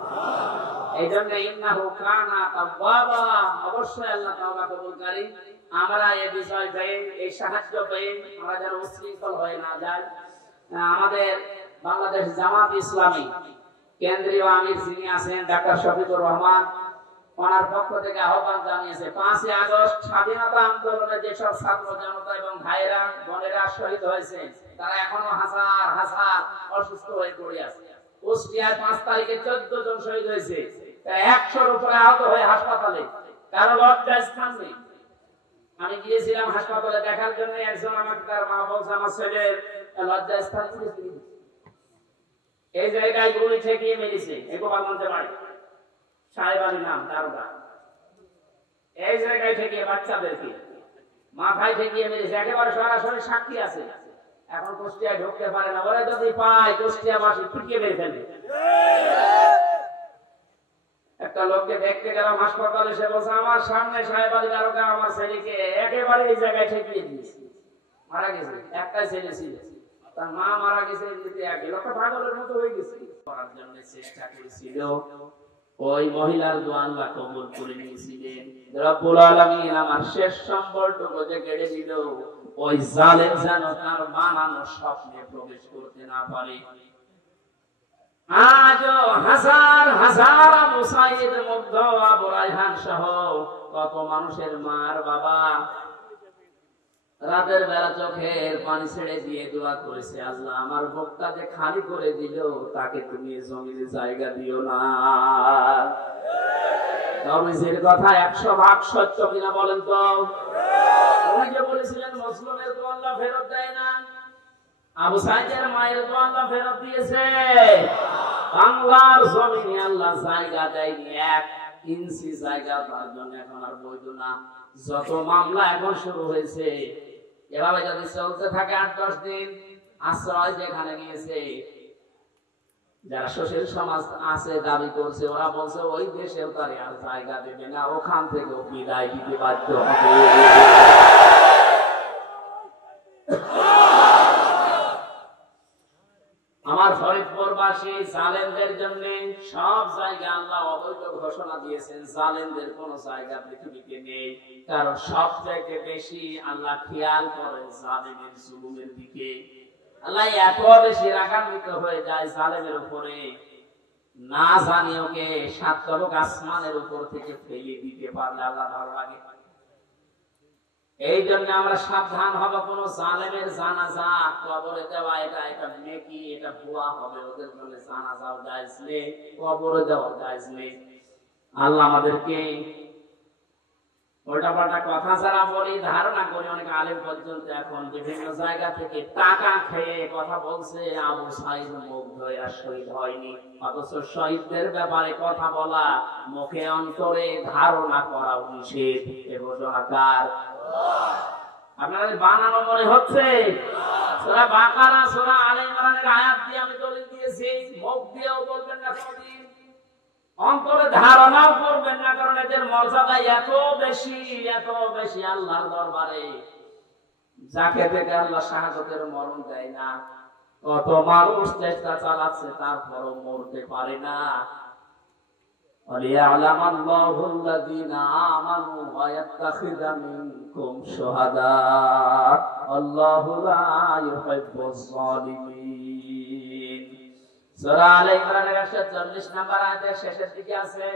এই জন্য ইন্নাহু কানা তাওয়াবা, অবশ্যই আল্লাহ তাওবা কবুলকারী। আমরা এই বিষয় পেয়ে, এই সাহায্য পেয়ে আমরা যেন উচ্ছৃঙ্খল হয়ে না যাই। আমাদের বাংলাদেশ জামাত ইসলামী কেন্দ্রীয় আমির যিনি আছেন ডাক্তার শফিকুর রহমান, ওনার পক্ষ থেকে আহ্বান জানিয়েছে 5 আগস্ট স্বাধীনতা আন্দোলনে যেসব ছাত্র জনতা এবং ভাইরা বোনেরা শহীদ হয়েছে, তারা এখনো হাজার হাজার অসুস্থ হয়ে পড়ে আছে। কুষ্টিয়ায় 5 তারিখে 14 জন শহীদ হয়েছে, 100-র উপরে আহত হয়ে হাসপাতালে, কারো লজ্জার স্থান নেই। আমি গিয়েছিলাম হাসপাতালে দেখার জন্য, একজন আমাকে তার মা বলছে আমার ছেলের লজ্জার স্থান এই জায়গায় গুলি ঠেকিয়ে মেরেছে, গোপালগঞ্জে বাড়ি, সাহেব আলী নাম দারোগা। এই জায়গায় ঠেকিয়ে বাচ্চাদেরকে মাথায় ঠেকিয়ে মেরেছে, একেবারে সরাসরি সাক্ষী আছে। এখন কুষ্টিয়ায় ঢুকতে পারে না, ওরা যদি পায় কুষ্টিয়াবাসী পিটিয়ে মেরে ফেলবে। একটা লোককে দেখতে গেলাম হাসপাতালে, সে বলছে আমার সামনে সাহেব আলী দারোগা আমার ছেলেকে একেবারে এই জায়গায় ঠেকিয়ে দিয়েছে, মারা গেছে। একটাই ছেলে ছিল, তার মা মারা গেছে, লোকটা পাগলের মতো হয়ে গেছে। করার জন্য চেষ্টা করেছিল, ওই মহিলার দোয়া আল্লাহ কবুল করে নিয়েছিলেন। রব্বুল আলামিন আমার শেষ সম্বলটুকু যে কেড়ে দিল, ওই জালেম যেন তার বানানো স্বপ্নে প্রবেশ করতে না পারে। আজও হাজার হাজার আবু সাঈদ, মুগ্ধ, আবু রায়হান সহ কত মানুষের মার বাবা রাতের বেলা চোখের পানি ছেড়ে দিয়ে দোয়া করেছে, আল্লাহ আমার বুকটা যে খালি করে দিল, তাকে তুমি জমিনে জায়গা দিও না। নবীজির কথা 100% সত্য কিনা বলেন তো? উনি যে বলেছিলেন মুসলিমের দোয়া আল্লাহ ফেরত দেয় না, আবু সাঈদের মায়ের দোয়া আল্লাহ ফেরত দিয়েছে। বাংলার জমিনে আল্লাহ জায়গা দেয়নি, 1 ইঞ্চি জায়গা তার জন্য এখন আর বৈধ না। যত মামলা এখন শুরু হয়েছে, এভাবে যদি চলতে থাকে 8-10 দিন, আশ্রয় যেখানে গিয়েছে, যারা সুশীল সমাজ আছে দাবি করছে, ওরা বলছে ওই দেশেও তার আর জায়গা দেবে না, ওখান থেকেও বিদায় দিতে বাধ্য হবে। আমার ফরিদপুরবাসী জালেমদের জন্য সব জায়গা আল্লাহ অবৈধ ঘোষণা দিয়েছেন, জালেমদের কোন জায়গা পৃথিবীতে নেই। কারণ সবথেকে বেশি আল্লাহ খেয়াল করেন জালেমের জুলুমের দিকে। আল্লাহ এত বেশি রাগান্বিত হয়ে যায় জালেমের উপরে, না জানি ওকে 7 তরক আসমানের উপর থেকে ফেলে দিতে পারলে আল্লাহ ভালো লাগে। এই জন্য আমরা সাবধান হব, কোন জালেমের জানাজা কবরে দেওয়া এটা নেকি, এটা ভুয়া হবে। ওদের জন্য জানাজাও জায়েজ নেই, কবরে দেওয়া জায়েজ নেই। আল্লাহ আমাদেরকে উল্টাপাল্টা কথা ছাড়া বলি, ধারণা করি অনেক আলেম পর্যন্ত এখন বিভিন্ন জায়গা থেকে টাকা খেয়ে কথা বলছে, আবু সাঈদ মুগ্ধ হয়ে আর শহীদ হয়নি। অথচ শহীদদের ব্যাপারে কথা বলা, মুখে অন্তরে ধারণা করা নিষেধ। এ ঘোষণা কার? আপনাদের বানানো মনে হচ্ছে? সূরা বাকারা, সূরা আলে ইমরানের আয়াত দিয়ে আমি দলিল দিয়েছি, মুখ দিয়েও বলবেন না, কোনদিন অন্তরে ধারণাও করবেন না, কারণ এদের মর্যাদা এত বেশি আল্লাহর দরবারে, যাকে থেকে আল্লাহ শাহাদাতের মরণ দেয় না। কত মানুষ চেষ্টা চালাচ্ছে, তারপরও মরতে পারে না। وَلِيَعْلَمَ اللَّهُ الَّذِينَ آمَنُوا وَيَتَّخِذَ مِنكُمْ شُهَدَاءَ وَاللَّهُ لَا يُحِبُّ الظَّالِمِينَ। সূরা আলে ইমরানের 140 নম্বর আয়াতের শেষের দিকে আছে,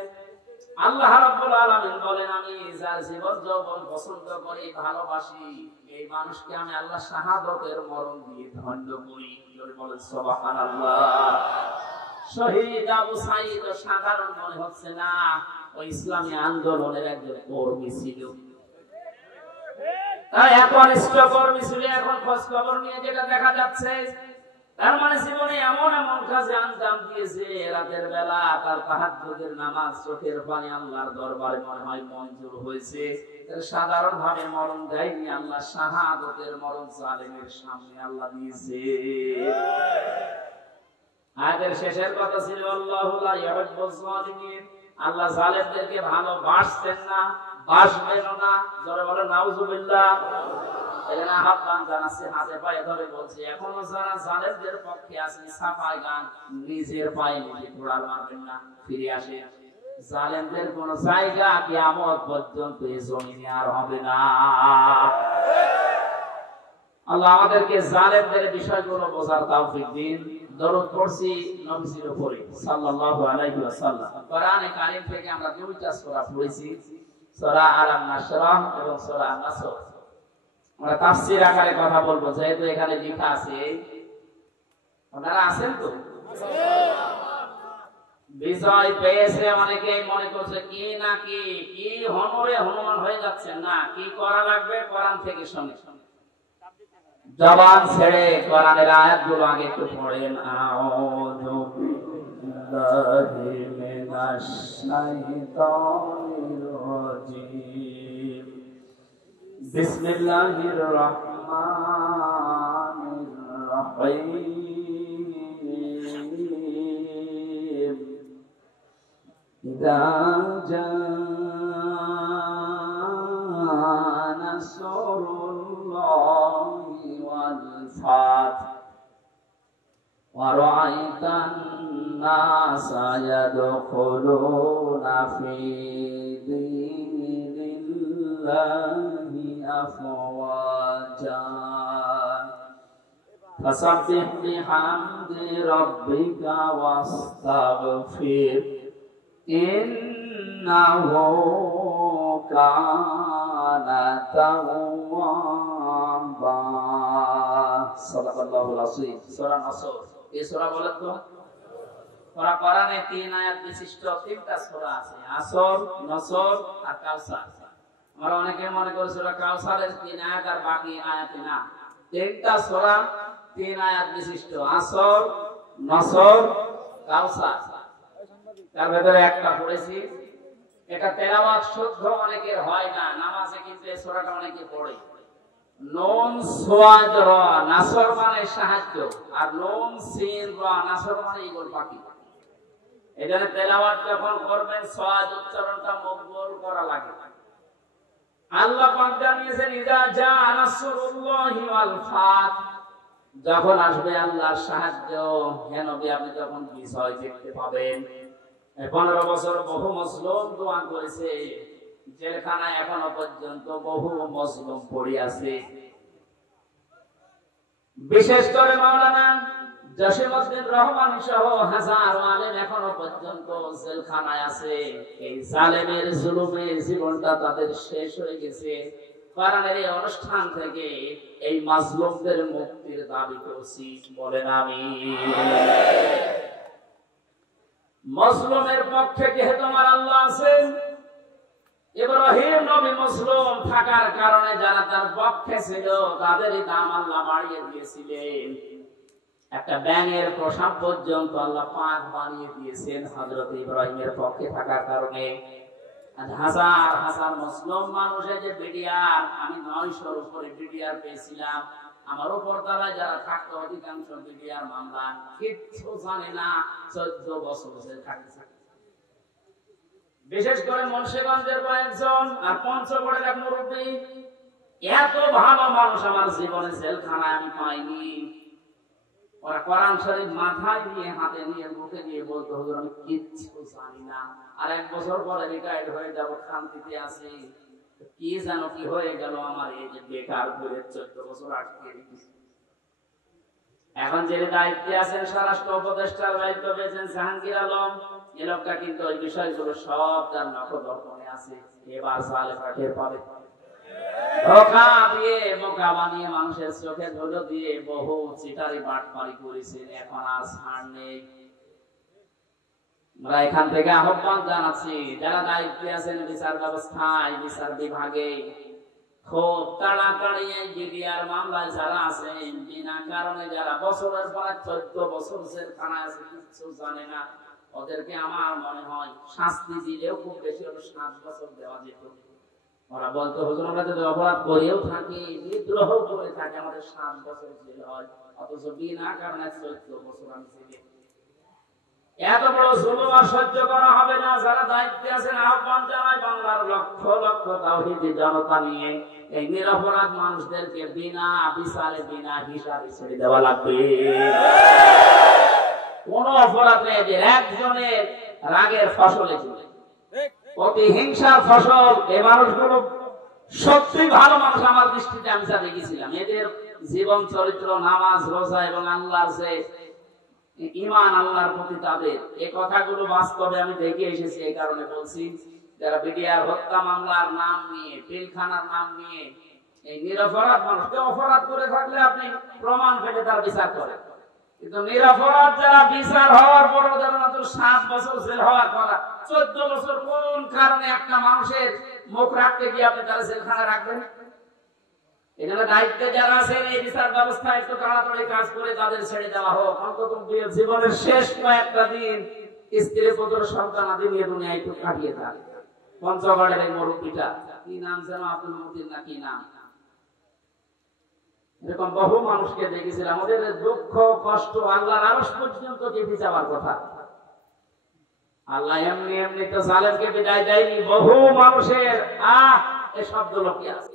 আল্লাহ রাব্বুল আলামিন বলেন, আমি যার জীবন যৌবন পছন্দ করি, ভালোবাসি, এই মানুষকে আমি আল্লাহ শাহাদাতের মরণ দিয়ে ধন্য করি। বলেন সুবহানাল্লাহ। শহীদ আবু সাঈদ সাধারণ মনে হচ্ছে না, ওই ইসলামী আন্দোলনের একজন কর্মী ছিল। তাই এখন কর্মী ছিল, এখন খোঁজ খবর নিয়ে যেটা দেখা যাচ্ছে, তার মানে জীবনে এমন এমন কাজে আঞ্জাম দিয়েছে, রাতের বেলা তার তাহাজ্জুদের নামাজ, চোখের পানি আল্লাহর দরবারে মনে হয় মঞ্জুর হয়েছে। সাধারণ ভাবে মরণ দেয়নি আল্লাহ, শাহাদাতের মরণ জালেমের সামনে আল্লাহ দিয়েছে। আয়াতের শেষের কথা ছিল আল্লাহু লা ইউহিব্বুজ জালিমিন, আল্লাহ জালেমদেরকে ভালোবাসেন না, বাসবেন না। জোরে বলে নাউজুবিল্লাহ। এখানে আহ্বান জানাচ্ছে, হাতে পায়ে ধরে বলছে, এখনো যারা জালেমদের পক্ষে আছেন সাফাই গান, নিজের পায়ে নিজে ঘোড়া মারবেন না, ফিরে আসে। জালেমদের কোন জায়গা কিয়ামত পর্যন্ত এই জমিনে আর হবে না। আল্লাহ আমাদেরকে জালেমদের বিষয়গুলো বোঝার তৌফিক দিন। দরুদ পড়ছি নবীজির উপরে সাল্লাল্লাহু আলাইহি ওয়াসাল্লাম। কোরআনে কারীম থেকে আমরা দুইটা সূরা পড়েছি, সূরা আলাম নাশরাহ এবং সূরা আন-নাসর। আমরা তাফসীর আকারে কথা বলবো, যেহেতু এখানে লেখা আছে। আপনারা আছেন তো? বিজয় পেয়েছে অনেকেই মনে করছে কি না কি হনরে হনুমান হয়ে যাচ্ছেন না, কি করা লাগবে কোরআন থেকে শুনে। জবান ছেড়ে কোরআনের আয়াতগুলো আগে একটু পড়েন। আউযু বিল্লাহি মিনাশ শাইতানির রাজীম, বিসমিল্লাহির রহমানির রহিম। ইযা জাআ নাসরুল্লাহি ওয়াল ফাত ওয়া রাআইতান নাসা ইয়াদখুলুনা ফি দীনিল্লাহি আফওয়াজা ফাসাব্বিহ বিহামদি রাব্বিকা ওয়াস্তাগফির ইন্নাহু কানা তাওয়াবা। সাল্লাল্লাহু আলাইহি সূরা নাসর। এই সূরা বলেন তো, কোরআনে 3 আয়াত বিশিষ্ট 3টা সূরা আছে, আসর, নাসর আর কাউসার। আমরা অনেকে মনে করি সূরা কাউসারের 3 আয়াত আর বাকি আয়াত না। 3টা সূরা 3 আয়াত বিশিষ্ট, আসর, নাসর, কাউসার। তার ভেতরে একটা পড়েছি, এটা তেলাওয়াত শুদ্ধ অনেকের হয় না, নামাজে কিন্তু এই সূরাটা অনেকে পড়ে। নুন সোয়াদ র, নাসর মানে সাহায্য, আর নুন সিন র, নাসর মানে ইগল পাখি। এখানে তেলাওয়াত যখন করবেন সোয়াদ উচ্চারণটা মকবুল করা লাগে। আল্লাহ পাক জানিয়েছেন, ইযা জাআ নাসরুল্লাহি ওয়াল ফাত, যখন আসবে আল্লাহর সাহায্য, হে নবী আপনি যখন বিজয় দেখতে পাবেন। 15 বছর বহু মুসলিম দোয়া করেছে, জেলখানায় এখনো পর্যন্ত বহু মুসলিম পড়ে আছে। বিশেষ করে মাওলানা জসিমউদ্দিন রহমান সহ হাজার আলেম এখনো পর্যন্ত জেলখানায় আছে। এই জালেমের জুলুমে জীবনটা তাদের শেষ হয়ে গেছে। কোরআনের এই অনুষ্ঠান থেকে এই মাজলুমদের মুক্তির দাবি করছি, বলেন আমিন। মুসলিমের পক্ষে যেহেতু আমার আল্লাহ আছেন, ইব্রাহিম নবী মুসলিম থাকার কারণে যারা তার পক্ষে ছিল তাদেরই দাম আল্লাহ বাড়িয়ে দিয়েছিলেন। একটা ব্যাঙের প্রসাব পর্যন্ত আল্লাহ পাক বানিয়ে দিয়েছেন হযরত ইব্রাহিমের পক্ষে থাকার কারণে। হাজার হাজার মুসলিম মানুষের যে বিডিআর, আমি 900-র উপরে বিডিআর পেয়েছিলাম। আমার উপর তলায় যারা থাকতো অধিকাংশ বিডিআর মামলা কিচ্ছু জানে না, 14 বছর জেল থাকতে। বিশেষ করে মুন্সিগঞ্জের কয়েকজন আর পঞ্চগড়ের এক মুরব্বী, এত ভালো মানুষ আমার জীবনে জেলখানায় আমি পাইনি। ওরা কোরআন শরীফ মাথায় নিয়ে, হাতে নিয়ে, মুখে নিয়ে বলতো, হুজুর আমি কিচ্ছু জানি না, আর 1 বছর পরে রিটায়ার্ড হয়ে যাব, শান্তিতে আছি। কি জানো কি হয়ে গেল আমার, এই যে বেকার ঘুরে 14 বছর আটকে রেখেছি। এখন যে দায়িত্বে আছেন স্বরাষ্ট্র উপদেষ্টার দায়িত্ব পেয়েছেন জাহাঙ্গীর আলম, এই লোকটা কিন্তু ওই বিষয়গুলো সব তার নখদর্পণে আছে। এবার সালে পাঠিয়ে পাবে ধোঁকা দিয়ে, বোকা বানিয়ে, মানুষের চোখে ধুলো দিয়ে বহু চিটারি বাটপারি করেছেন। এখন আর ছাড় নেই। আমরা এখান থেকে আহ্বান জানাচ্ছি, যারা দায়িত্বে আছেন বিচার ব্যবস্থায়, বিচার বিভাগে, খুব তাড়াতাড়ি এই বিডিআর মামলায় যারা আছে, বিনা কারণে যারা বছরের পর 14 বছর জেলখানায় আছে, কিছু জানে না, ওদেরকে আমার মনে হয় শাস্তি দিলেও খুব বেশি হলো 7 বছর দেওয়া যেত। ওরা বলতো হুজুর আমরা যদি অপরাধ করেও থাকি, বিদ্রোহ করে থাকি, আমাদের 7 বছর জেল হয়, অথচ বিনা কারণে 14 বছর আমি জেলে। এত বড় জুলুম আর সহ্য করা হবে না। যারা দায়িত্বে আছেন আহ্বান জানায়, বাংলার লক্ষ লক্ষ তাওহীদি জনতা নিয়ে এই নিরপরাধ মানুষদেরকে বিনা বিচারে বিনা হিসাবে ছেড়ে দেওয়া লাগবে। কোন অপরাধ নেই, যে একজনের রাগের ফসল, প্রতিহিংসার ফসল। এই মানুষগুলো সত্যি ভালো মানুষ আমার দৃষ্টিতে আমি যা দেখেছিলাম, এদের জীবন চরিত্র, নামাজ রোজা এবং আল্লাহর যে ঈমান, আল্লাহর প্রতি তাদের এই কথাগুলো বাস্তবে আমি দেখে এসেছি। এই কারণে বলছি, যারা বিডিআর হত্যা মামলার নাম নিয়ে, পিলখানার নাম নিয়ে এই নিরপরাধ মানুষকে অপরাধ করে থাকলে আপনি প্রমাণ পেলে তার বিচার করেন, কিন্তু নিরপরাধ যারা বিচার হওয়ার পর যারা 7 বছর জেল হওয়ার পর 14 বছর কোন কারণে একটা মানুষের মুখ রাখতে গিয়ে আপনি তারা জেলখানায় রাখবেন? এখানে দায়িত্বে যারা আছেন এই বিচার ব্যবস্থা একটু তাড়াতাড়ি কাজ করে তাদের ছেড়ে দেওয়া হোক। অন্তত জীবনের শেষ কয়েকটা দিন স্ত্রী পুত্র সন্তান আদি নিয়ে দুনিয়ায় একটু কাটিয়ে থাকে। পঞ্চগড়ের এই মুরব্বীটা কি নাম যেন, আব্দুল মতিন না কি নাম, এরকম বহু মানুষকে দেখেছিলাম। আমাদের দুঃখ কষ্ট আল্লাহর আরশ পর্যন্ত চেপে যাওয়ার কথা। আল্লাহ এমনি এমনি তো জালেমকে বিদায় দেয়নি। বহু মানুষের এই শব্দগুলো কি আছে।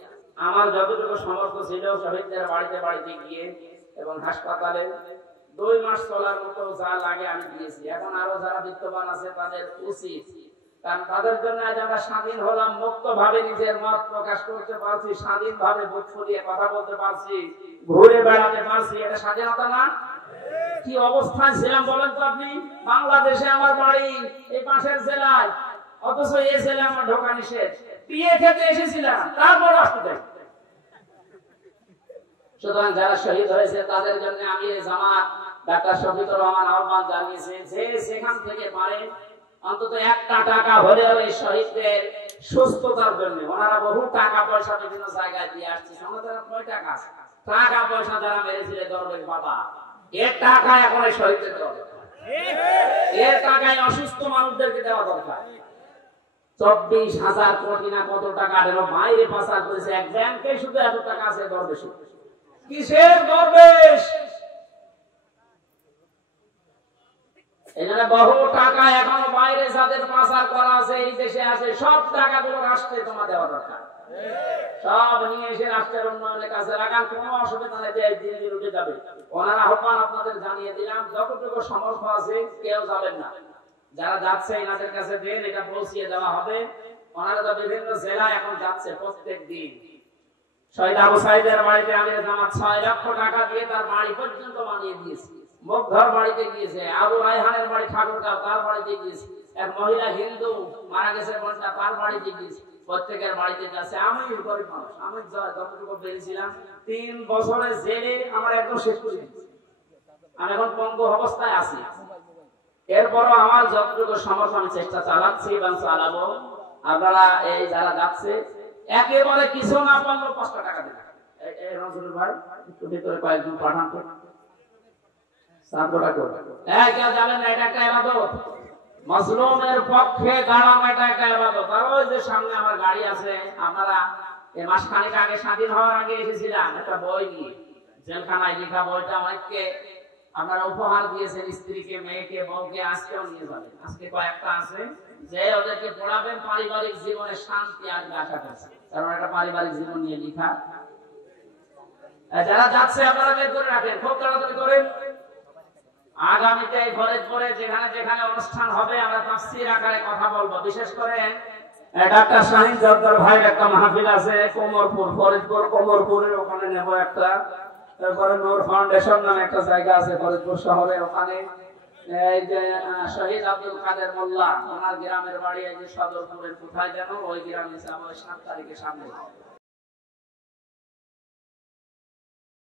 আমার যতটুকু সমর্থ ছিল শহীদদের বাড়িতে বাড়িতে গিয়ে এবং হাসপাতালে 2 মাস চলার মতো যা লাগে আমি দিয়েছি। এখন আরো যারা বিত্তবান আছে তাদের উচিত, কারণ তাদের জন্য আজ আমরা স্বাধীন হলাম, মুক্ত ভাবে নিজের মত প্রকাশ করতে পারছি, স্বাধীন ভাবে বুক ফুলিয়ে কথা বলতে পারছি, ঘুরে বেড়াতে পারছি। এটা স্বাধীনতা না? কি অবস্থায় ছিলাম বলেন তো আপনি? বাংলাদেশে আমার বাড়ি এই পাশের জেলায়, অথচ এই জেলায় আমার ঢোকা নিষেধ। বিয়ে খেতে এসেছিলাম, তারপর আসতে দেয়। সুতরাং যারা শহীদ হয়েছে তাদের জন্য আমি জামাত ডাক্তার শফিকুর রহমান আহ্বান জানিয়েছে যে সেখান থেকে পারে অন্তত 1টা টাকা হলেও এই শহীদদের সুস্থতার জন্য। ওনারা বহু টাকা পয়সা বিভিন্ন জায়গায় দিয়ে আসছে। আমাদের কয় টাকা আছে? টাকা পয়সা যারা মেরেছিলেন দরবেশ বাবা, এর টাকা এখন এই শহীদদের দেওয়া দরকার। এর টাকায় অসুস্থ মানুষদেরকে দেওয়া দরকার। 24,000 কোটি না কত টাকা বাইরে পাচার করেছে। এক ব্যাংকে শুধু এত টাকা আছে দরবেশ। কিসের দরবেশ? এখানে বহু টাকা এখনো বাইরে যাদের পাচার করা আছে এই দেশে আছে, সব টাকাগুলো রাষ্ট্রে জমা দেওয়া দরকার। সব নিয়ে এসে রাষ্ট্রের উন্নয়নের কাছে রাখার কোনো অসুবিধা নেই, দিন দিন উঠে যাবে। ওনারা আহ্বান আপনাদের জানিয়ে দিলাম, যতটুকু সমর্থ আছে কেউ যাবেন না। যারা যাচ্ছে এনাদের কাছে দেন, এটা পৌঁছিয়ে দেওয়া হবে। ওনারা তো বিভিন্ন জেলায় এখন যাচ্ছে প্রত্যেক দিন। শহীদ আবু সাইদের বাড়িতে আমির জামাত 6 লক্ষ টাকা দিয়ে তার বাড়ি পর্যন্ত বানিয়ে দিয়েছে। মুগ্ধর বাড়িতে গিয়েছে, আবু রায়হানের বাড়ি ঠাকুরগাঁও, তার বাড়িতে গিয়েছে। এক মহিলা হিন্দু মারা গেছে বোনটা, তার বাড়িতে গিয়েছে। প্রত্যেকের বাড়িতে যাচ্ছে। আমি গরিব মানুষ, আমি যতটুকু পেরেছিলাম 3 বছরের জেলে আমার একদম শেষ করে দিয়েছে। আমি এখন পঙ্গু অবস্থায় আছি। এরপরও আমার যতটুকু সামর্থ্য আমি চেষ্টা চালাচ্ছি এবং চালাবো। আপনারা এই যারা যাচ্ছে একেবারে কিছু না পারলেও 5 টাকা দেবেন। এই রঞ্জুর ভাই একটু ভিতরে কয়েকজন পাঠান তো। কেউ যাবেন না, এটা একটা ইবাদত। মাজলুমের পক্ষে দাঁড়ানো এটা একটা ইবাদত। আর ওই যে সামনে আমার গাড়ি আছে, আপনারা এই মাসখানেক আগে স্বাধীন হওয়ার আগে এসেছিলাম একটা বই নিয়ে, জেলখানায় লেখা বইটা অনেককে আপনারা উপহার দিয়েছেন, স্ত্রীকে, মেয়েকে, বউকে। আজকেও নিয়ে যাবেন। আজকে কয়েকটা আছে যে ওদেরকে পড়াবেন, পারিবারিক জীবনে শান্তি আসবে আশা করছি, কারণ একটা পারিবারিক জীবন নিয়ে লেখা। যারা যাচ্ছে আপনারা বের করে রাখেন, খুব তাড়াতাড়ি করেন। আগামীতে ফরিদপুরে যেখানে যেখানে অনুষ্ঠান হবে আমরা তাফসীর আকারে কথা বলবো। বিশেষ করে ডাক্তার শাহিন জর্দার ভাইয়ের একটা মাহফিল আছে কোমরপুর, ফরিদপুর কোমরপুরের ওখানে নেব একটা। তারপরে নূর ফাউন্ডেশন নামে একটা জায়গা আছে ফরিদপুর শহরে, ওখানে এই যে শহীদ আব্দুল কাদের মোল্লা, ওনার গ্রামের বাড়ি এই যে সদরপুরের কোথায় যেন, ওই গ্রামে 7 তারিখে সামনে